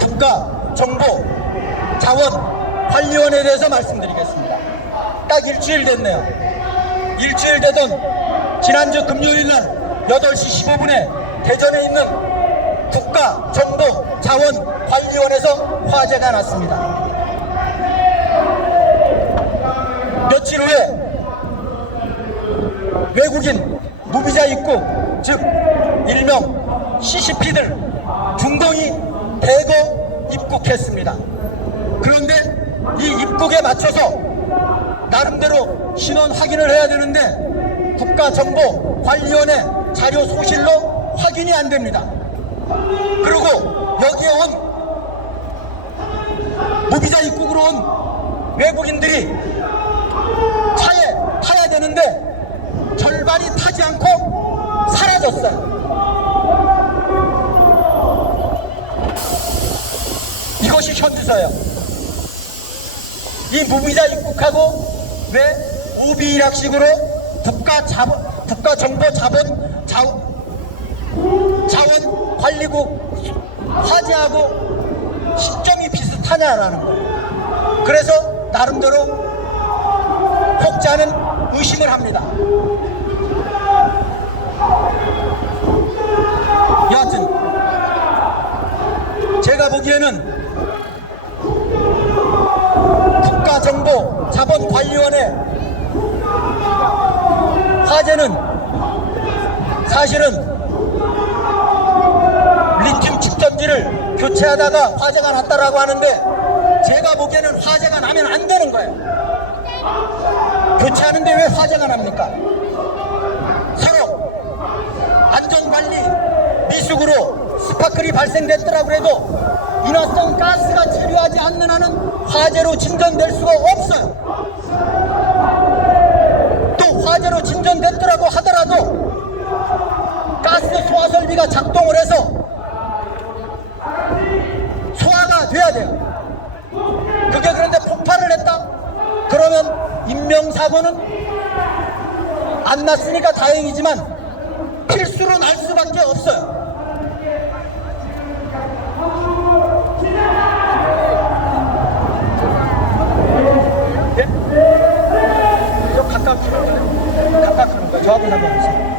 국가정보자원관리원에 대해서 말씀드리겠습니다. 딱 일주일 됐네요. 일주일 되던 지난주 금요일날 8시 15분에 대전에 있는 국가정보자원관리원에서 화재가 났습니다. 며칠 후에 외국인 무비자 입국, 즉 일명 CCP들 중동이 대거 입국했습니다. 그런데 이 입국에 맞춰서 나름대로 신원 확인을 해야 되는데 국가정보관리원의 자료 소실로 확인이 안 됩니다. 그리고 여기에 온 무비자 입국으로 온 외국인들이 차에 타야 되는데 절반이 타지 않고 사라졌어요. 이것이 현주소예요. 이 무비자 입국하고 왜 오비락식으로 국가정보자원관리국 화재하고 시점이 비슷하냐라는 거예요. 그래서 나름대로 혹자는 의심을 합니다. 여하튼 제가 보기에는 국가정보자원관리원의 화재는 사실은 리튬 축전지를 교체하다가 화재가 났다라고 하는데 제가 보기에는 화재가 나면 안 되는 거예요. 교체하는데 왜 화재가 납니까? 서로 안전관리 미숙으로 스파클이 발생됐더라고 해도 인화성 가스가 체류하지 않는 한은 화재로 진전될 수가 없어요. 또 화재로 진전됐더라고 하더라도 가스 소화 설비가 작동을 해서 소화가 돼야 돼요. 그게 그런데 폭발을 했다? 그러면 인명사고는 안 났으니까 다행이지만 필수로 날 수밖에 없어요. 네? 저 가깝게 하는 거예요. 저하고 상관없어요.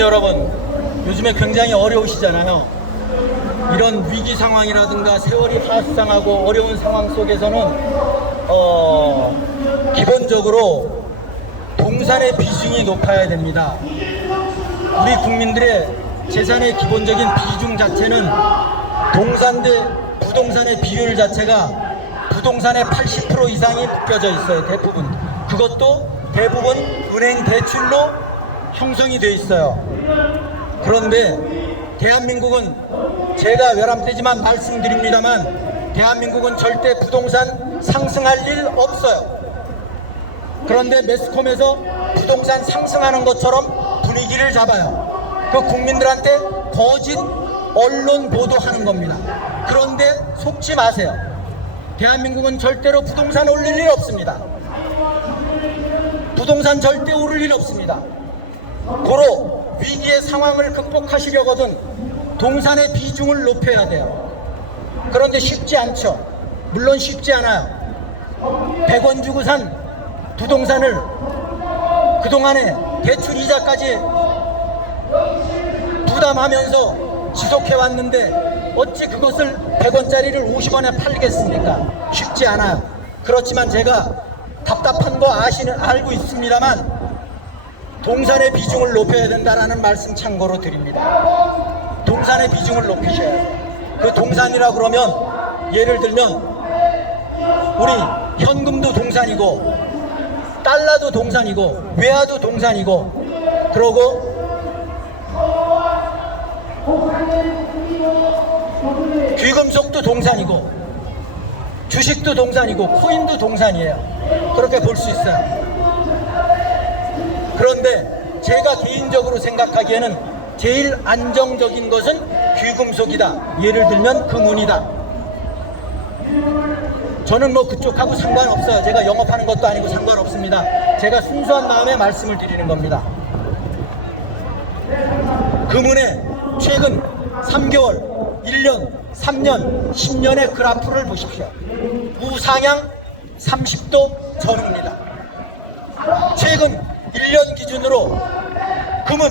여러분, 요즘에 굉장히 어려우시잖아요. 이런 위기 상황이라든가 세월이 파상하고 어려운 상황 속에서는 기본적으로 동산의 비중이 높아야 됩니다. 우리 국민들의 재산의 기본적인 비중 자체는 동산 대 부동산의 비율 자체가 부동산의 80% 이상이 묶여져 있어요. 대부분. 그것도 대부분 은행 대출로 형성이 돼 있어요. 그런데 대한민국은, 제가 외람되지만 말씀드립니다만, 대한민국은 절대 부동산 상승할 일 없어요. 그런데 매스컴에서 부동산 상승하는 것처럼 분위기를 잡아요. 그 국민들한테 거짓 언론 보도하는 겁니다. 그런데 속지 마세요. 대한민국은 절대로 부동산 오를 일 없습니다. 부동산 절대 오를 일 없습니다. 고로 위기의 상황을 극복하시려거든 동산의 비중을 높여야 돼요. 그런데 쉽지 않죠. 물론 쉽지 않아요. 100원 주고 산 부동산을 그동안에 대출 이자까지 부담하면서 지속해왔는데 어찌 그것을 100원짜리를 50원에 팔겠습니까? 쉽지 않아요. 그렇지만 제가 답답한 거 알고 있습니다만 동산의 비중을 높여야 된다라는 말씀 참고로 드립니다. 동산의 비중을 높이셔야 돼요. 그 동산이라 그러면 예를 들면 우리 현금도 동산이고 달러도 동산이고 외화도 동산이고, 그러고 귀금속도 동산이고 주식도 동산이고 코인도 동산이에요. 그렇게 볼 수 있어요. 그런데 제가 개인적으로 생각하기에는 제일 안정적인 것은 귀금속이다. 예를 들면 금은이다. 저는 뭐 그쪽하고 상관없어요. 제가 영업하는 것도 아니고 상관없습니다. 제가 순수한 마음에 말씀을 드리는 겁니다. 금은의 최근 3개월, 1년, 3년, 10년의 그래프를 보십시오. 우상향 30도 전후입니다. 최근 1년 기준으로 금은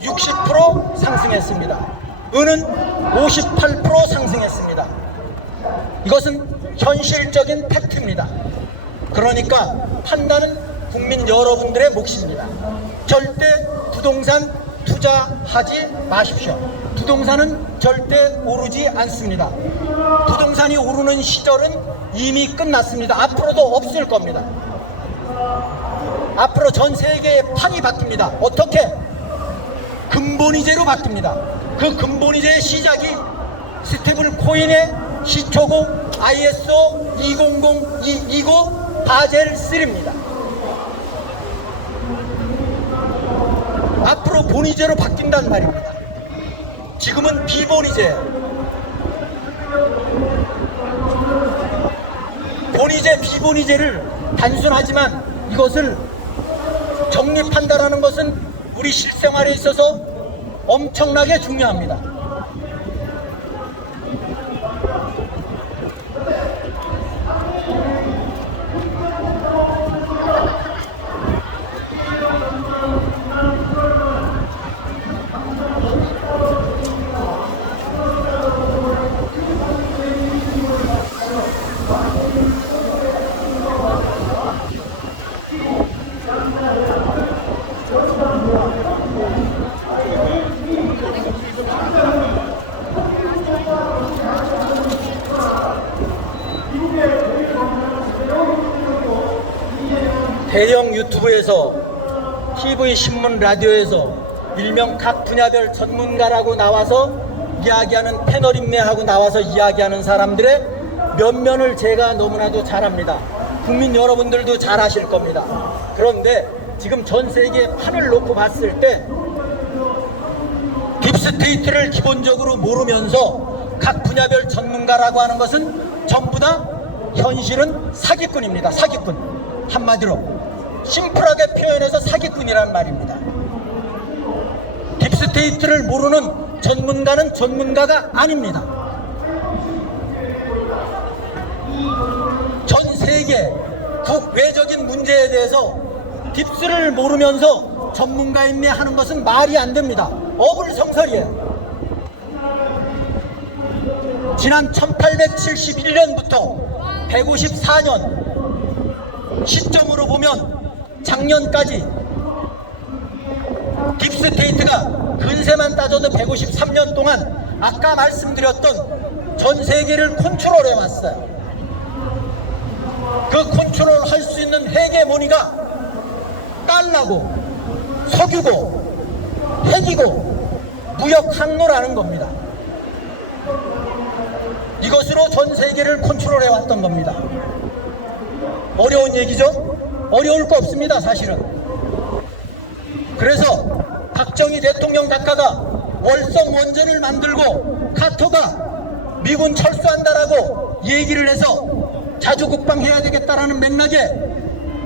60% 상승했습니다. 은은 58% 상승했습니다. 이것은 현실적인 팩트입니다. 그러니까 판단은 국민 여러분들의 몫입니다. 절대 부동산 투자하지 마십시오. 부동산은 절대 오르지 않습니다. 부동산이 오르는 시절은 이미 끝났습니다. 앞으로도 없을 겁니다. 앞으로 전 세계의 판이 바뀝니다. 어떻게? 근본이제로 바뀝니다. 그 근본이제의 시작이 스테이블 코인의 시초고 ISO 20029 바젤 3입니다. 앞으로 본이제로 바뀐단 말입니다. 지금은 비본이제. 본이제, 비본이제를 단순하지만 이것을 정립한다라는 것은 우리 실생활에 있어서 엄청나게 중요합니다. 대형 유튜브에서, TV, 신문, 라디오에서 일명 각 분야별 전문가라고 나와서 이야기하는 패널 인매하고 나와서 이야기하는 사람들의 면면을 제가 너무나도 잘 압니다. 국민 여러분들도 잘 아실 겁니다. 그런데 지금 전 세계의 판을 놓고 봤을 때 딥스테이트를 기본적으로 모르면서 각 분야별 전문가라고 하는 것은 전부 다 현실은 사기꾼입니다. 사기꾼. 한마디로 심플하게 표현해서 사기꾼이란 말입니다. 딥스테이트를 모르는 전문가는 전문가가 아닙니다. 전 세계 국외적인 문제에 대해서 딥스를 모르면서 전문가임매 하는 것은 말이 안 됩니다. 어불성설이에요. 지난 1871년부터 154년 시점으로 보면 작년까지 딥스테이트가 근세만 따져도 153년 동안 아까 말씀드렸던 전 세계를 컨트롤해 왔어요. 그 컨트롤 할 수 있는 헤게모니가 달러고 석유고 핵이고 무역 항로라는 겁니다. 이것으로 전 세계를 컨트롤해 왔던 겁니다. 어려운 얘기죠? 어려울 거 없습니다, 사실은. 그래서 박정희 대통령 작가가 월성 원전을 만들고 카터가 미군 철수한다라고 얘기를 해서 자주국방해야 되겠다라는 맥락에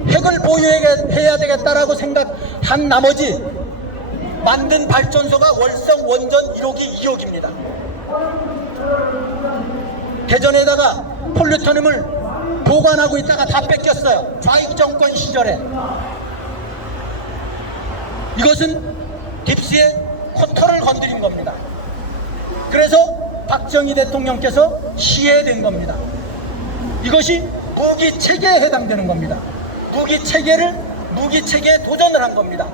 핵을 보유해야 되겠다라고 생각한 나머지 만든 발전소가 월성 원전 1호기 2호기입니다. 대전에다가 폴루토늄을 보관하고 있다가 다 뺏겼어요. 좌익 정권 시절에. 이것은 딥스의 코터를 건드린 겁니다. 그래서 박정희 대통령께서 시해된 겁니다. 이것이 무기체계에 해당되는 겁니다. 무기체계에 도전을 한 겁니다.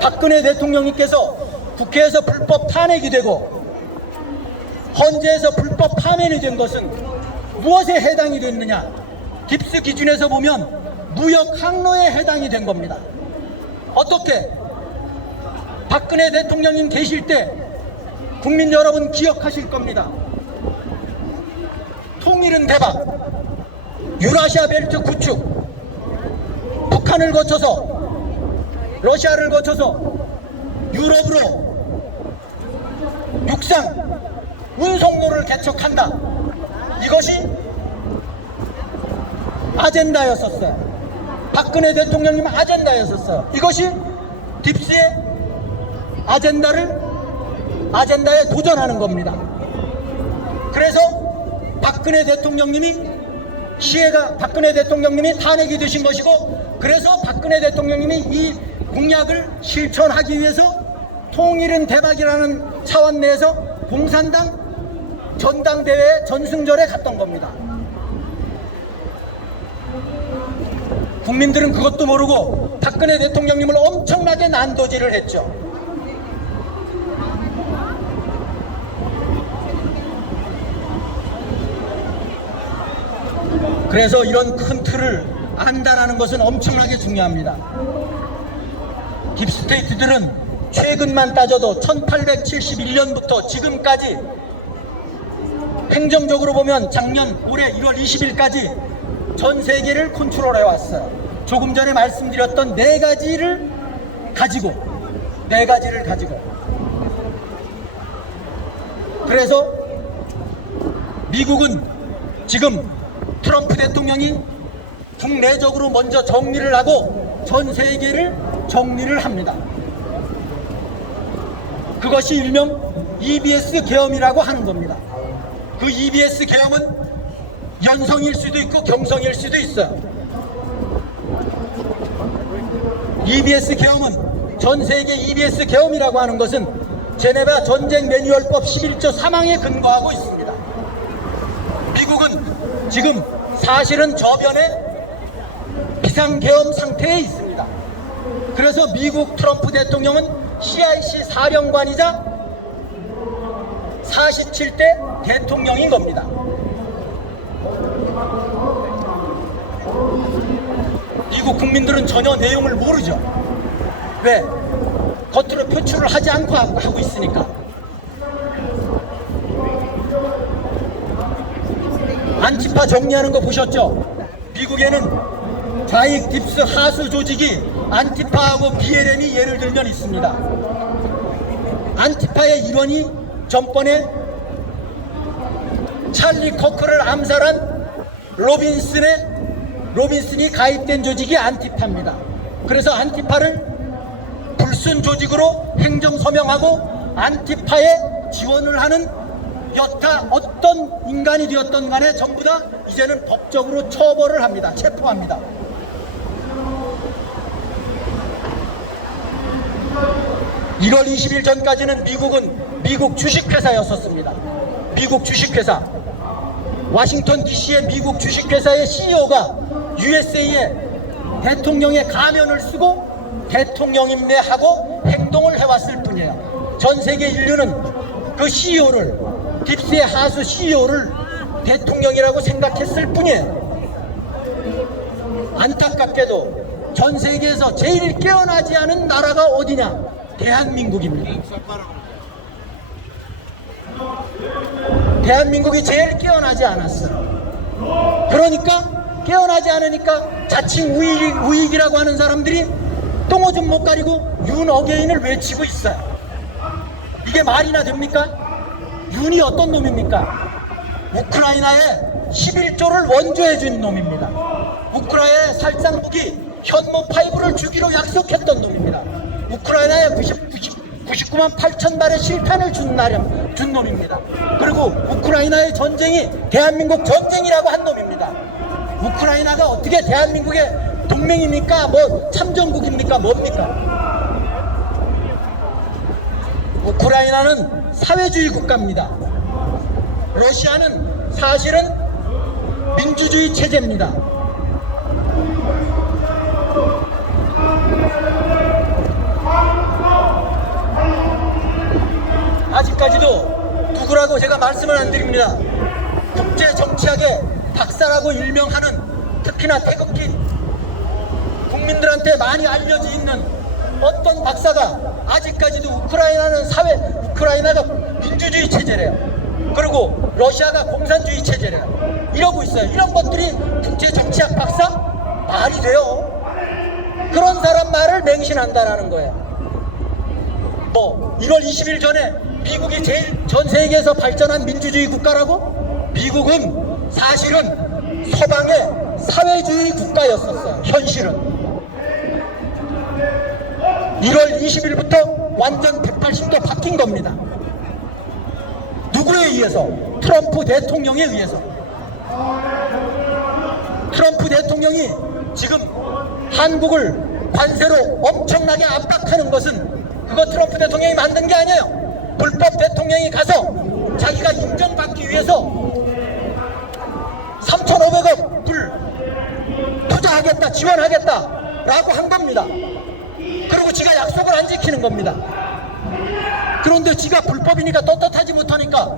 박근혜 대통령님께서 국회에서 불법 탄핵이 되고 헌재에서 불법 파면이 된 것은 무엇에 해당이 됐느냐? 딥스 기준에서 보면 무역 항로에 해당이 된 겁니다. 어떻게? 박근혜 대통령님 계실 때 국민 여러분 기억하실 겁니다. 통일은 대박, 유라시아 벨트 구축, 북한을 거쳐서 러시아를 거쳐서 유럽으로 육상 운송로를 개척한다. 이것이 아젠다였었어요. 박근혜 대통령님 아젠다였었어요. 이것이 딥스의 아젠다에 도전하는 겁니다. 그래서 박근혜 대통령님이 탄핵이 되신 것이고, 그래서 박근혜 대통령님이 이 공약을 실천하기 위해서 통일은 대박이라는 차원 내에서 공산당 전당대회 전승절에 갔던 겁니다. 국민들은 그것도 모르고 박근혜 대통령님을 엄청나게 난도질을 했죠. 그래서 이런 큰 틀을 안다라는 것은 엄청나게 중요합니다. 딥스테이트들은 최근만 따져도 1871년부터 지금까지 행정적으로 보면 작년 올해 1월 20일까지 전 세계를 컨트롤해 왔어요. 조금 전에 말씀드렸던 네 가지를 가지고 그래서 미국은 지금 트럼프 대통령이 국내적으로 먼저 정리를 하고 전 세계를 정리를 합니다. 그것이 일명 EBS 계엄이라고 하는 겁니다. 그 EBS 계엄은 연성일 수도 있고 경성일 수도 있어요. EBS 계엄은, 전 세계 EBS 계엄이라고 하는 것은 제네바 전쟁 매뉴얼법 11조 3항에 근거하고 있습니다. 미국은 지금 사실은 저변에 비상계엄 상태에 있습니다. 그래서 미국 트럼프 대통령은 CIC 사령관이자 47대 대통령인 겁니다. 미국 국민들은 전혀 내용을 모르죠. 왜? 겉으로 표출을 하지 않고 하고 있으니까. 안티파 정리하는 거 보셨죠? 미국에는 좌익 딥스 하수 조직이 안티파하고 BLM이 예를 들면 있습니다. 안티파의 일원이 전번에 찰리 코크를 암살한 로빈슨이 가입된 조직이 안티파입니다. 그래서 안티파를 불순 조직으로 행정 서명하고 안티파에 지원을 하는 여타 어떤 인간이 되었던 간에 전부 다 이제는 법적으로 처벌을 합니다. 체포합니다. (1월 20일) 전까지는 미국은 미국 주식회사였었습니다. 미국 주식회사. 워싱턴 DC의 미국 주식회사의 CEO가 USA에 대통령의 가면을 쓰고 대통령임내 하고 행동을 해왔을 뿐이에요. 전 세계 인류는 그 CEO를, 딥스의 하수 CEO를 대통령이라고 생각했을 뿐이에요. 안타깝게도 전 세계에서 제일 깨어나지 않은 나라가 어디냐? 대한민국입니다. 대한민국이 제일 깨어나지 않았어요. 그러니까 깨어나지 않으니까 자칭 우익이라고 하는 사람들이 똥오줌 못 가리고 윤 어게인을 외치고 있어요. 이게 말이나 됩니까? 윤이 어떤 놈입니까? 우크라이나에 11조를 원조해 준 놈입니다. 우크라이나의 살상무기 현모5를 주기로 약속했던 놈입니다. 우크라이나에 99만 8천 발의 실탄을 준 놈입니다. 그리고 우크라이나의 전쟁이 대한민국 전쟁이라고 한 놈입니다. 우크라이나가 어떻게 대한민국의 동맹입니까? 뭐 참전국입니까? 뭡니까? 우크라이나는 사회주의 국가입니다. 러시아는 사실은 민주주의 체제입니다. 아직까지도 누구라고 제가 말씀을 안 드립니다. 국제 정치학의 박사라고 일명하는, 특히나 태극기 국민들한테 많이 알려져 있는 어떤 박사가 아직까지도 우크라이나가 민주주의 체제래요. 그리고 러시아가 공산주의 체제래요. 이러고 있어요. 이런 것들이 국제 정치학 박사? 말이 돼요. 그런 사람 말을 맹신한다라는 거예요. 뭐 1월 20일 전에 미국이 제일 전 세계에서 발전한 민주주의 국가라고? 미국은 사실은 서방의 사회주의 국가였었어요. 현실은 1월 20일부터 완전 180도 바뀐 겁니다. 누구에 의해서? 트럼프 대통령에 의해서. 트럼프 대통령이 지금 한국을 관세로 엄청나게 압박하는 것은 그거 트럼프 대통령이 만든 게 아니에요. 불법 대통령이 가서 자기가 인정받기 위해서 3,500억 불 투자하겠다, 지원하겠다 라고 한 겁니다. 그리고 지가 약속을 안 지키는 겁니다. 그런데 지가 불법이니까 떳떳하지 못하니까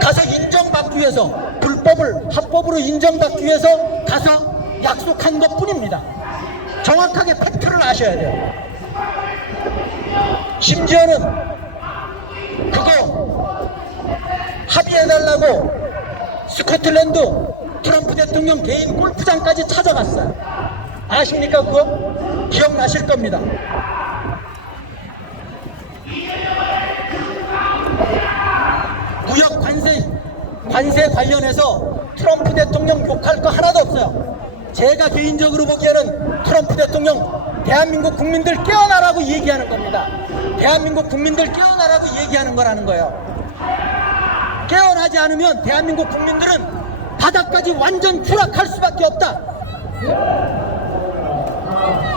가서 인정받기 위해서, 불법을 합법으로 인정받기 위해서 가서 약속한 것 뿐입니다. 정확하게 팩트를 아셔야 돼요. 심지어는 그거 합의해달라고 스코틀랜드 트럼프 대통령 개인 골프장까지 찾아갔어요. 아십니까? 그거? 기억나실 겁니다. 무역 관세 관련해서 트럼프 대통령 욕할 거 하나도 없어요. 제가 개인적으로 보기에는 트럼프 대통령 대한민국 국민들 깨어나라고 얘기하는 겁니다. 대한민국 국민들 깨어나라고 얘기하는 거라는 거예요. 깨어나지 않으면 대한민국 국민들은 바닥까지 완전 추락할 수밖에 없다.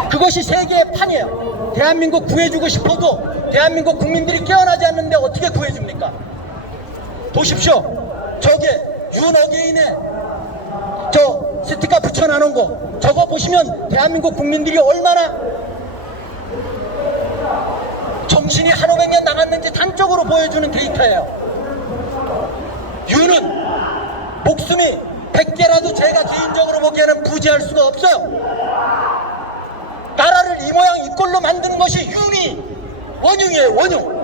그것이 세계의 판이에요. 대한민국 구해주고 싶어도 대한민국 국민들이 깨어나지 않는데 어떻게 구해줍니까? 보십시오. 저게 윤어게인에 저 스티커 붙여놔놓은 거, 저거 보시면 대한민국 국민들이 얼마나 정신이 한 500년 나갔는지 단적으로 보여주는 데이터예요. 윤은 목숨이 100개라도 제가 개인적으로 보기에는 부지할 수가 없어요. 나라를 이 모양 이 꼴로 만드는 것이 윤이 원흉이에요. 원흉.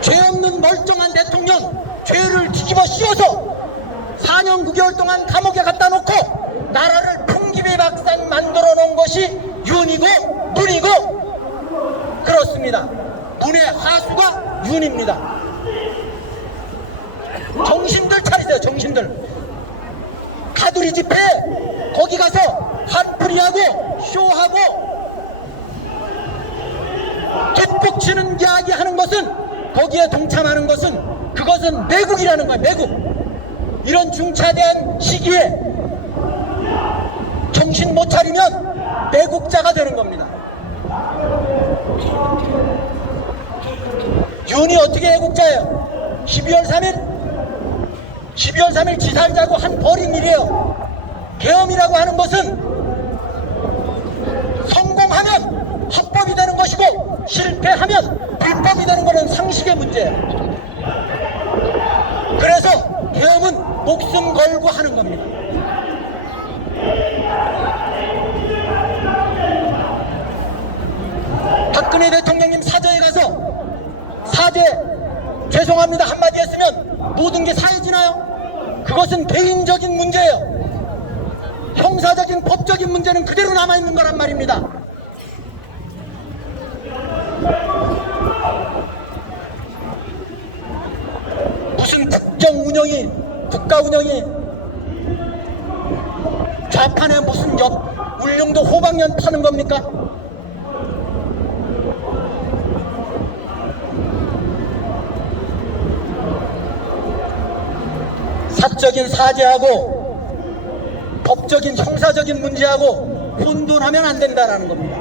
죄 없는 멀쩡한 대통령 죄를 뒤집어 씌워서 4년 9개월 동안 감옥에 갖다 놓고 나라를 풍기비박산 만들어 놓은 것이 윤이고 문이고, 그렇습니다. 문의 하수가 윤입니다. 정신들 차리세요. 정신들. 가두리 집회 거기 가서 한풀이하고 쇼하고 뒷북치는 이야기 하는 것은, 거기에 동참하는 것은, 그것은 매국이라는 거예요. 매국. 이런 중차대한 시기에 정신 못 차리면 매국자가 되는 겁니다. 윤이 어떻게 애국자예요? 12월 3일 지사를 자고 한 버린 일이에요. 계엄이라고 하는 것은 성공하면 합법이 되는 것이고 실패하면 불법이 되는 것은 상식의 문제예요. 그래서 계엄은 목숨 걸고 하는 겁니다. 박근혜 대통령님 사저에 가서 사죄 죄송합니다 한마디 했으면 모든 게 사해지나요? 그것은 개인적인 문제예요. 형사적인 법적인 문제는 그대로 남아있는 거란 말입니다. 무슨 국가 운영이 좌판에 무슨 울릉도 호박년 파는 겁니까? 사적인 사죄하고 법적인 형사적인 문제하고 혼돈하면 안 된다라는 겁니다.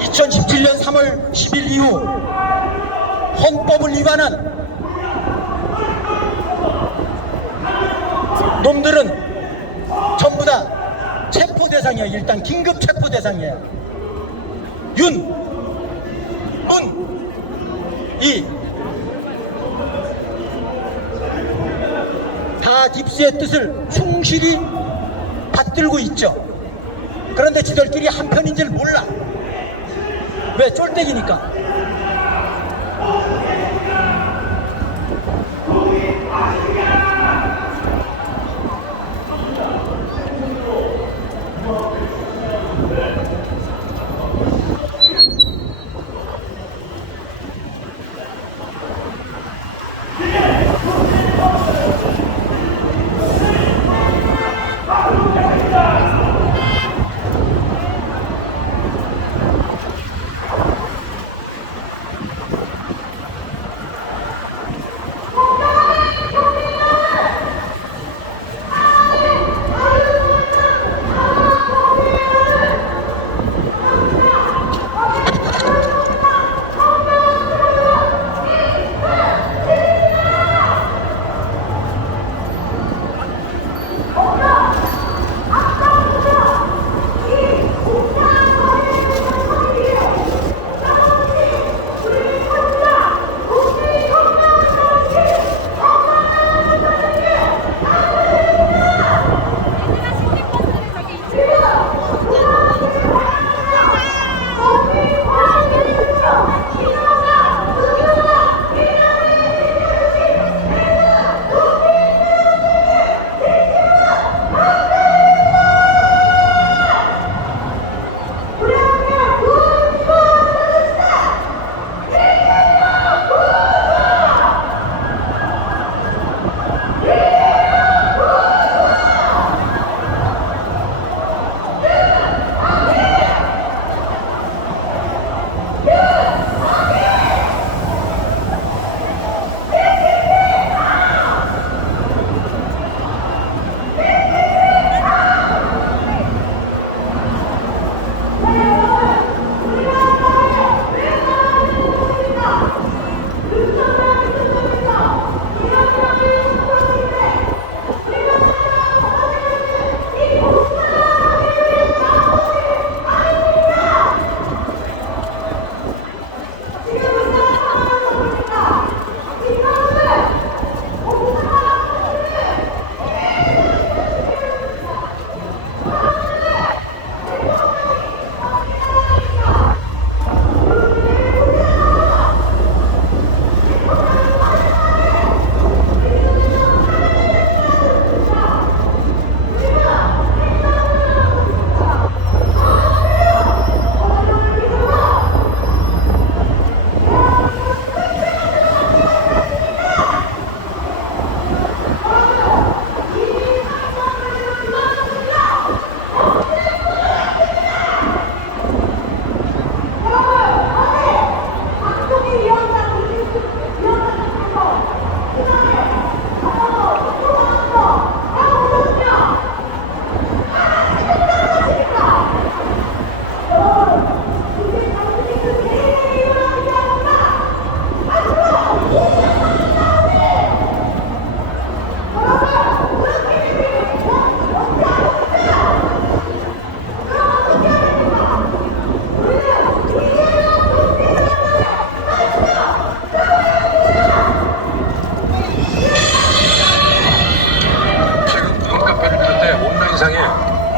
(2017년 3월 10일) 이후 헌법을 위반한 놈들은 전부 다 체포 대상이에요. 일단 긴급 체포 대상이에요. 윤, 문, 이 다 깁스의 뜻을 충실히 받들고 있죠. 그런데 지들끼리 한편인 줄 몰라. 왜? 쫄대기니까.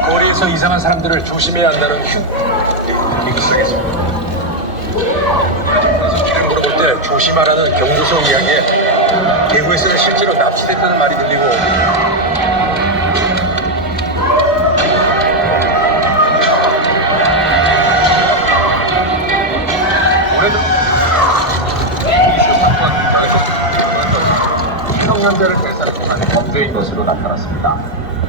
거리에서 이상한 사람들을 조심해야 한다는 휴 시작했습니다. 길을 물어볼 때 조심하라는 경고성 이야기에 대구에서는 실제로 납치됐다는 말이 들리고 청년들을 대상으로 한 범죄인 것으로 나타났습니다.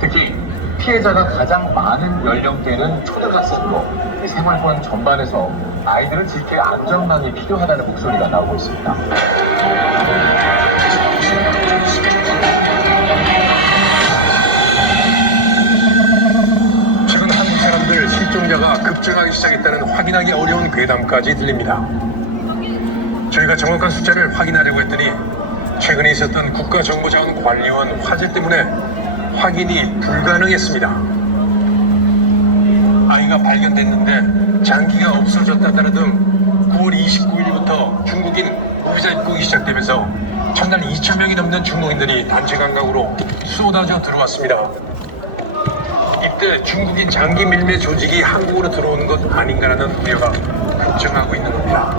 특히 피해자가 가장 많은 연령대는 초등학생으로 이 생활권 전반에서 아이들을 지킬 안전망이 필요하다는 목소리가 나오고 있습니다. 최근 한국 사람들 실종자가 급증하기 시작했다는 확인하기 어려운 괴담까지 들립니다. 저희가 정확한 숫자를 확인하려고 했더니 최근에 있었던 국가정보자원관리원 화재 때문에 확인이 불가능했습니다. 아이가 발견됐는데 장기가 없어졌다는 등 9월 29일부터 중국인 무비자 입국이 시작되면서 첫날 2,000명이 넘는 중국인들이 단체 관광으로 쏟아져 들어왔습니다. 이때 중국인 장기 밀매 조직이 한국으로 들어오는 것 아닌가라는 우려가 급증하고 있는 겁니다.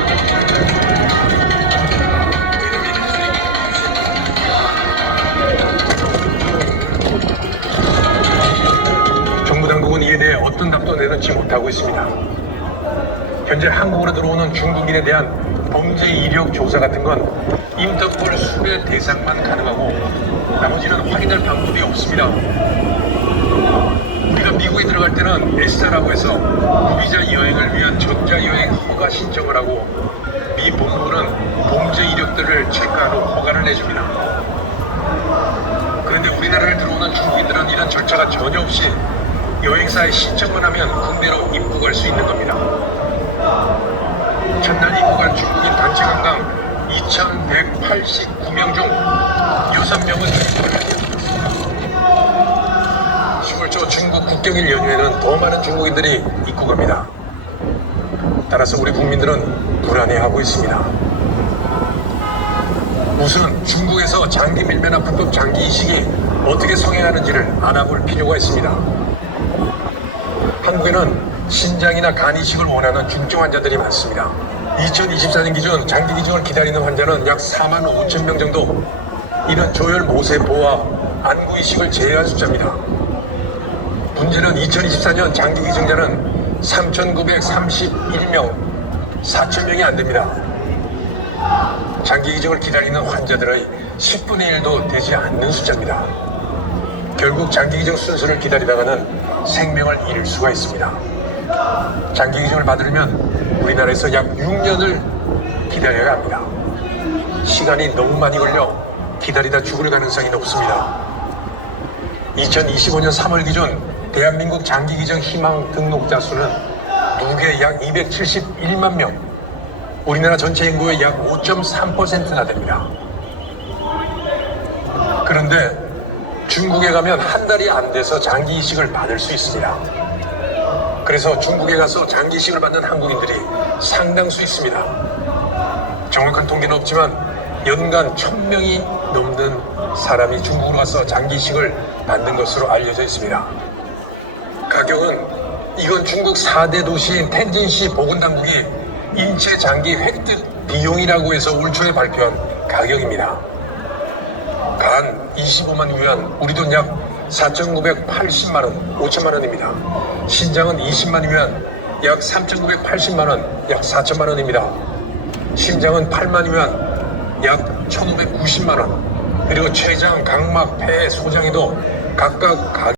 정부 당국은 이에 대해 어떤 답도 내놓지 못하고 있습니다. 현재 한국으로 들어오는 중국인에 대한 범죄 이력 조사 같은 건 인터폴 수배 대상만 가능하고 나머지는 확인할 방법이 없습니다. 우리가 미국에 들어갈 때는 S사라고 해서 무비자 여행을 위한 전자여행 허가 신청을 하고 미 본부는 범죄 이력들을 체크한 후 허가를 내줍니다. 그런데 우리나라를 들어오는 중국인들은 이런 절차가 전혀 없이 여행사에 신청만 하면 군대로 입국할 수 있는 겁니다. 첫날 입국한 중국인 단체 관광 2,189명 중 6명은 10월 초 중국 국경일 연휴에는 더 많은 중국인들이 입국합니다. 따라서 우리 국민들은 불안해하고 있습니다. 우선 중국에서 장기 밀매나 불법 장기 이식이 어떻게 성행하는지를 알아볼 필요가 있습니다. 한국에는 신장이나 간 이식을 원하는 중증 환자들이 많습니다. 2024년 기준 장기 기증을 기다리는 환자는 약 4만 5천 명 정도. 이는 조혈 모세포와 안구 이식을 제외한 숫자입니다. 문제는 2024년 장기 기증자는 3,931명, 4천 명이 안 됩니다. 장기 기증을 기다리는 환자들의 10분의 1도 되지 않는 숫자입니다. 결국 장기 기증 순서를 기다리다가는 생명을 잃을 수가 있습니다. 장기 기증을 받으려면 우리나라에서 약 6년을 기다려야 합니다. 시간이 너무 많이 걸려 기다리다 죽을 가능성이 높습니다. 2025년 3월 기준 대한민국 장기 기증 희망 등록자 수는 무게 약 271만 명, 우리나라 전체 인구의 약 5.3%나 됩니다. 그런데 중국에 가면 한 달이 안 돼서 장기 이식을 받을 수 있습니다. 그래서 중국에 가서 장기 이식을 받는 한국인들이 상당수 있습니다. 정확한 통계는 없지만 연간 1,000명이 넘는 사람이 중국으로 가서 장기 이식을 받는 것으로 알려져 있습니다. 가격은 이건 중국 4대 도시인 텐진시 보건당국이 인체 장기 획득 비용이라고 해서 올 초에 발표한 가격입니다. 간 25만 위안, 우리 돈 약 4,980만 원, 5천만 원입니다. 신장은 20만 위안, 약 3,980만 원, 약 4천만 원입니다. 심장은 8만 위안, 약 1,590만 원. 그리고 췌장, 각막, 폐, 소장에도 각각 가격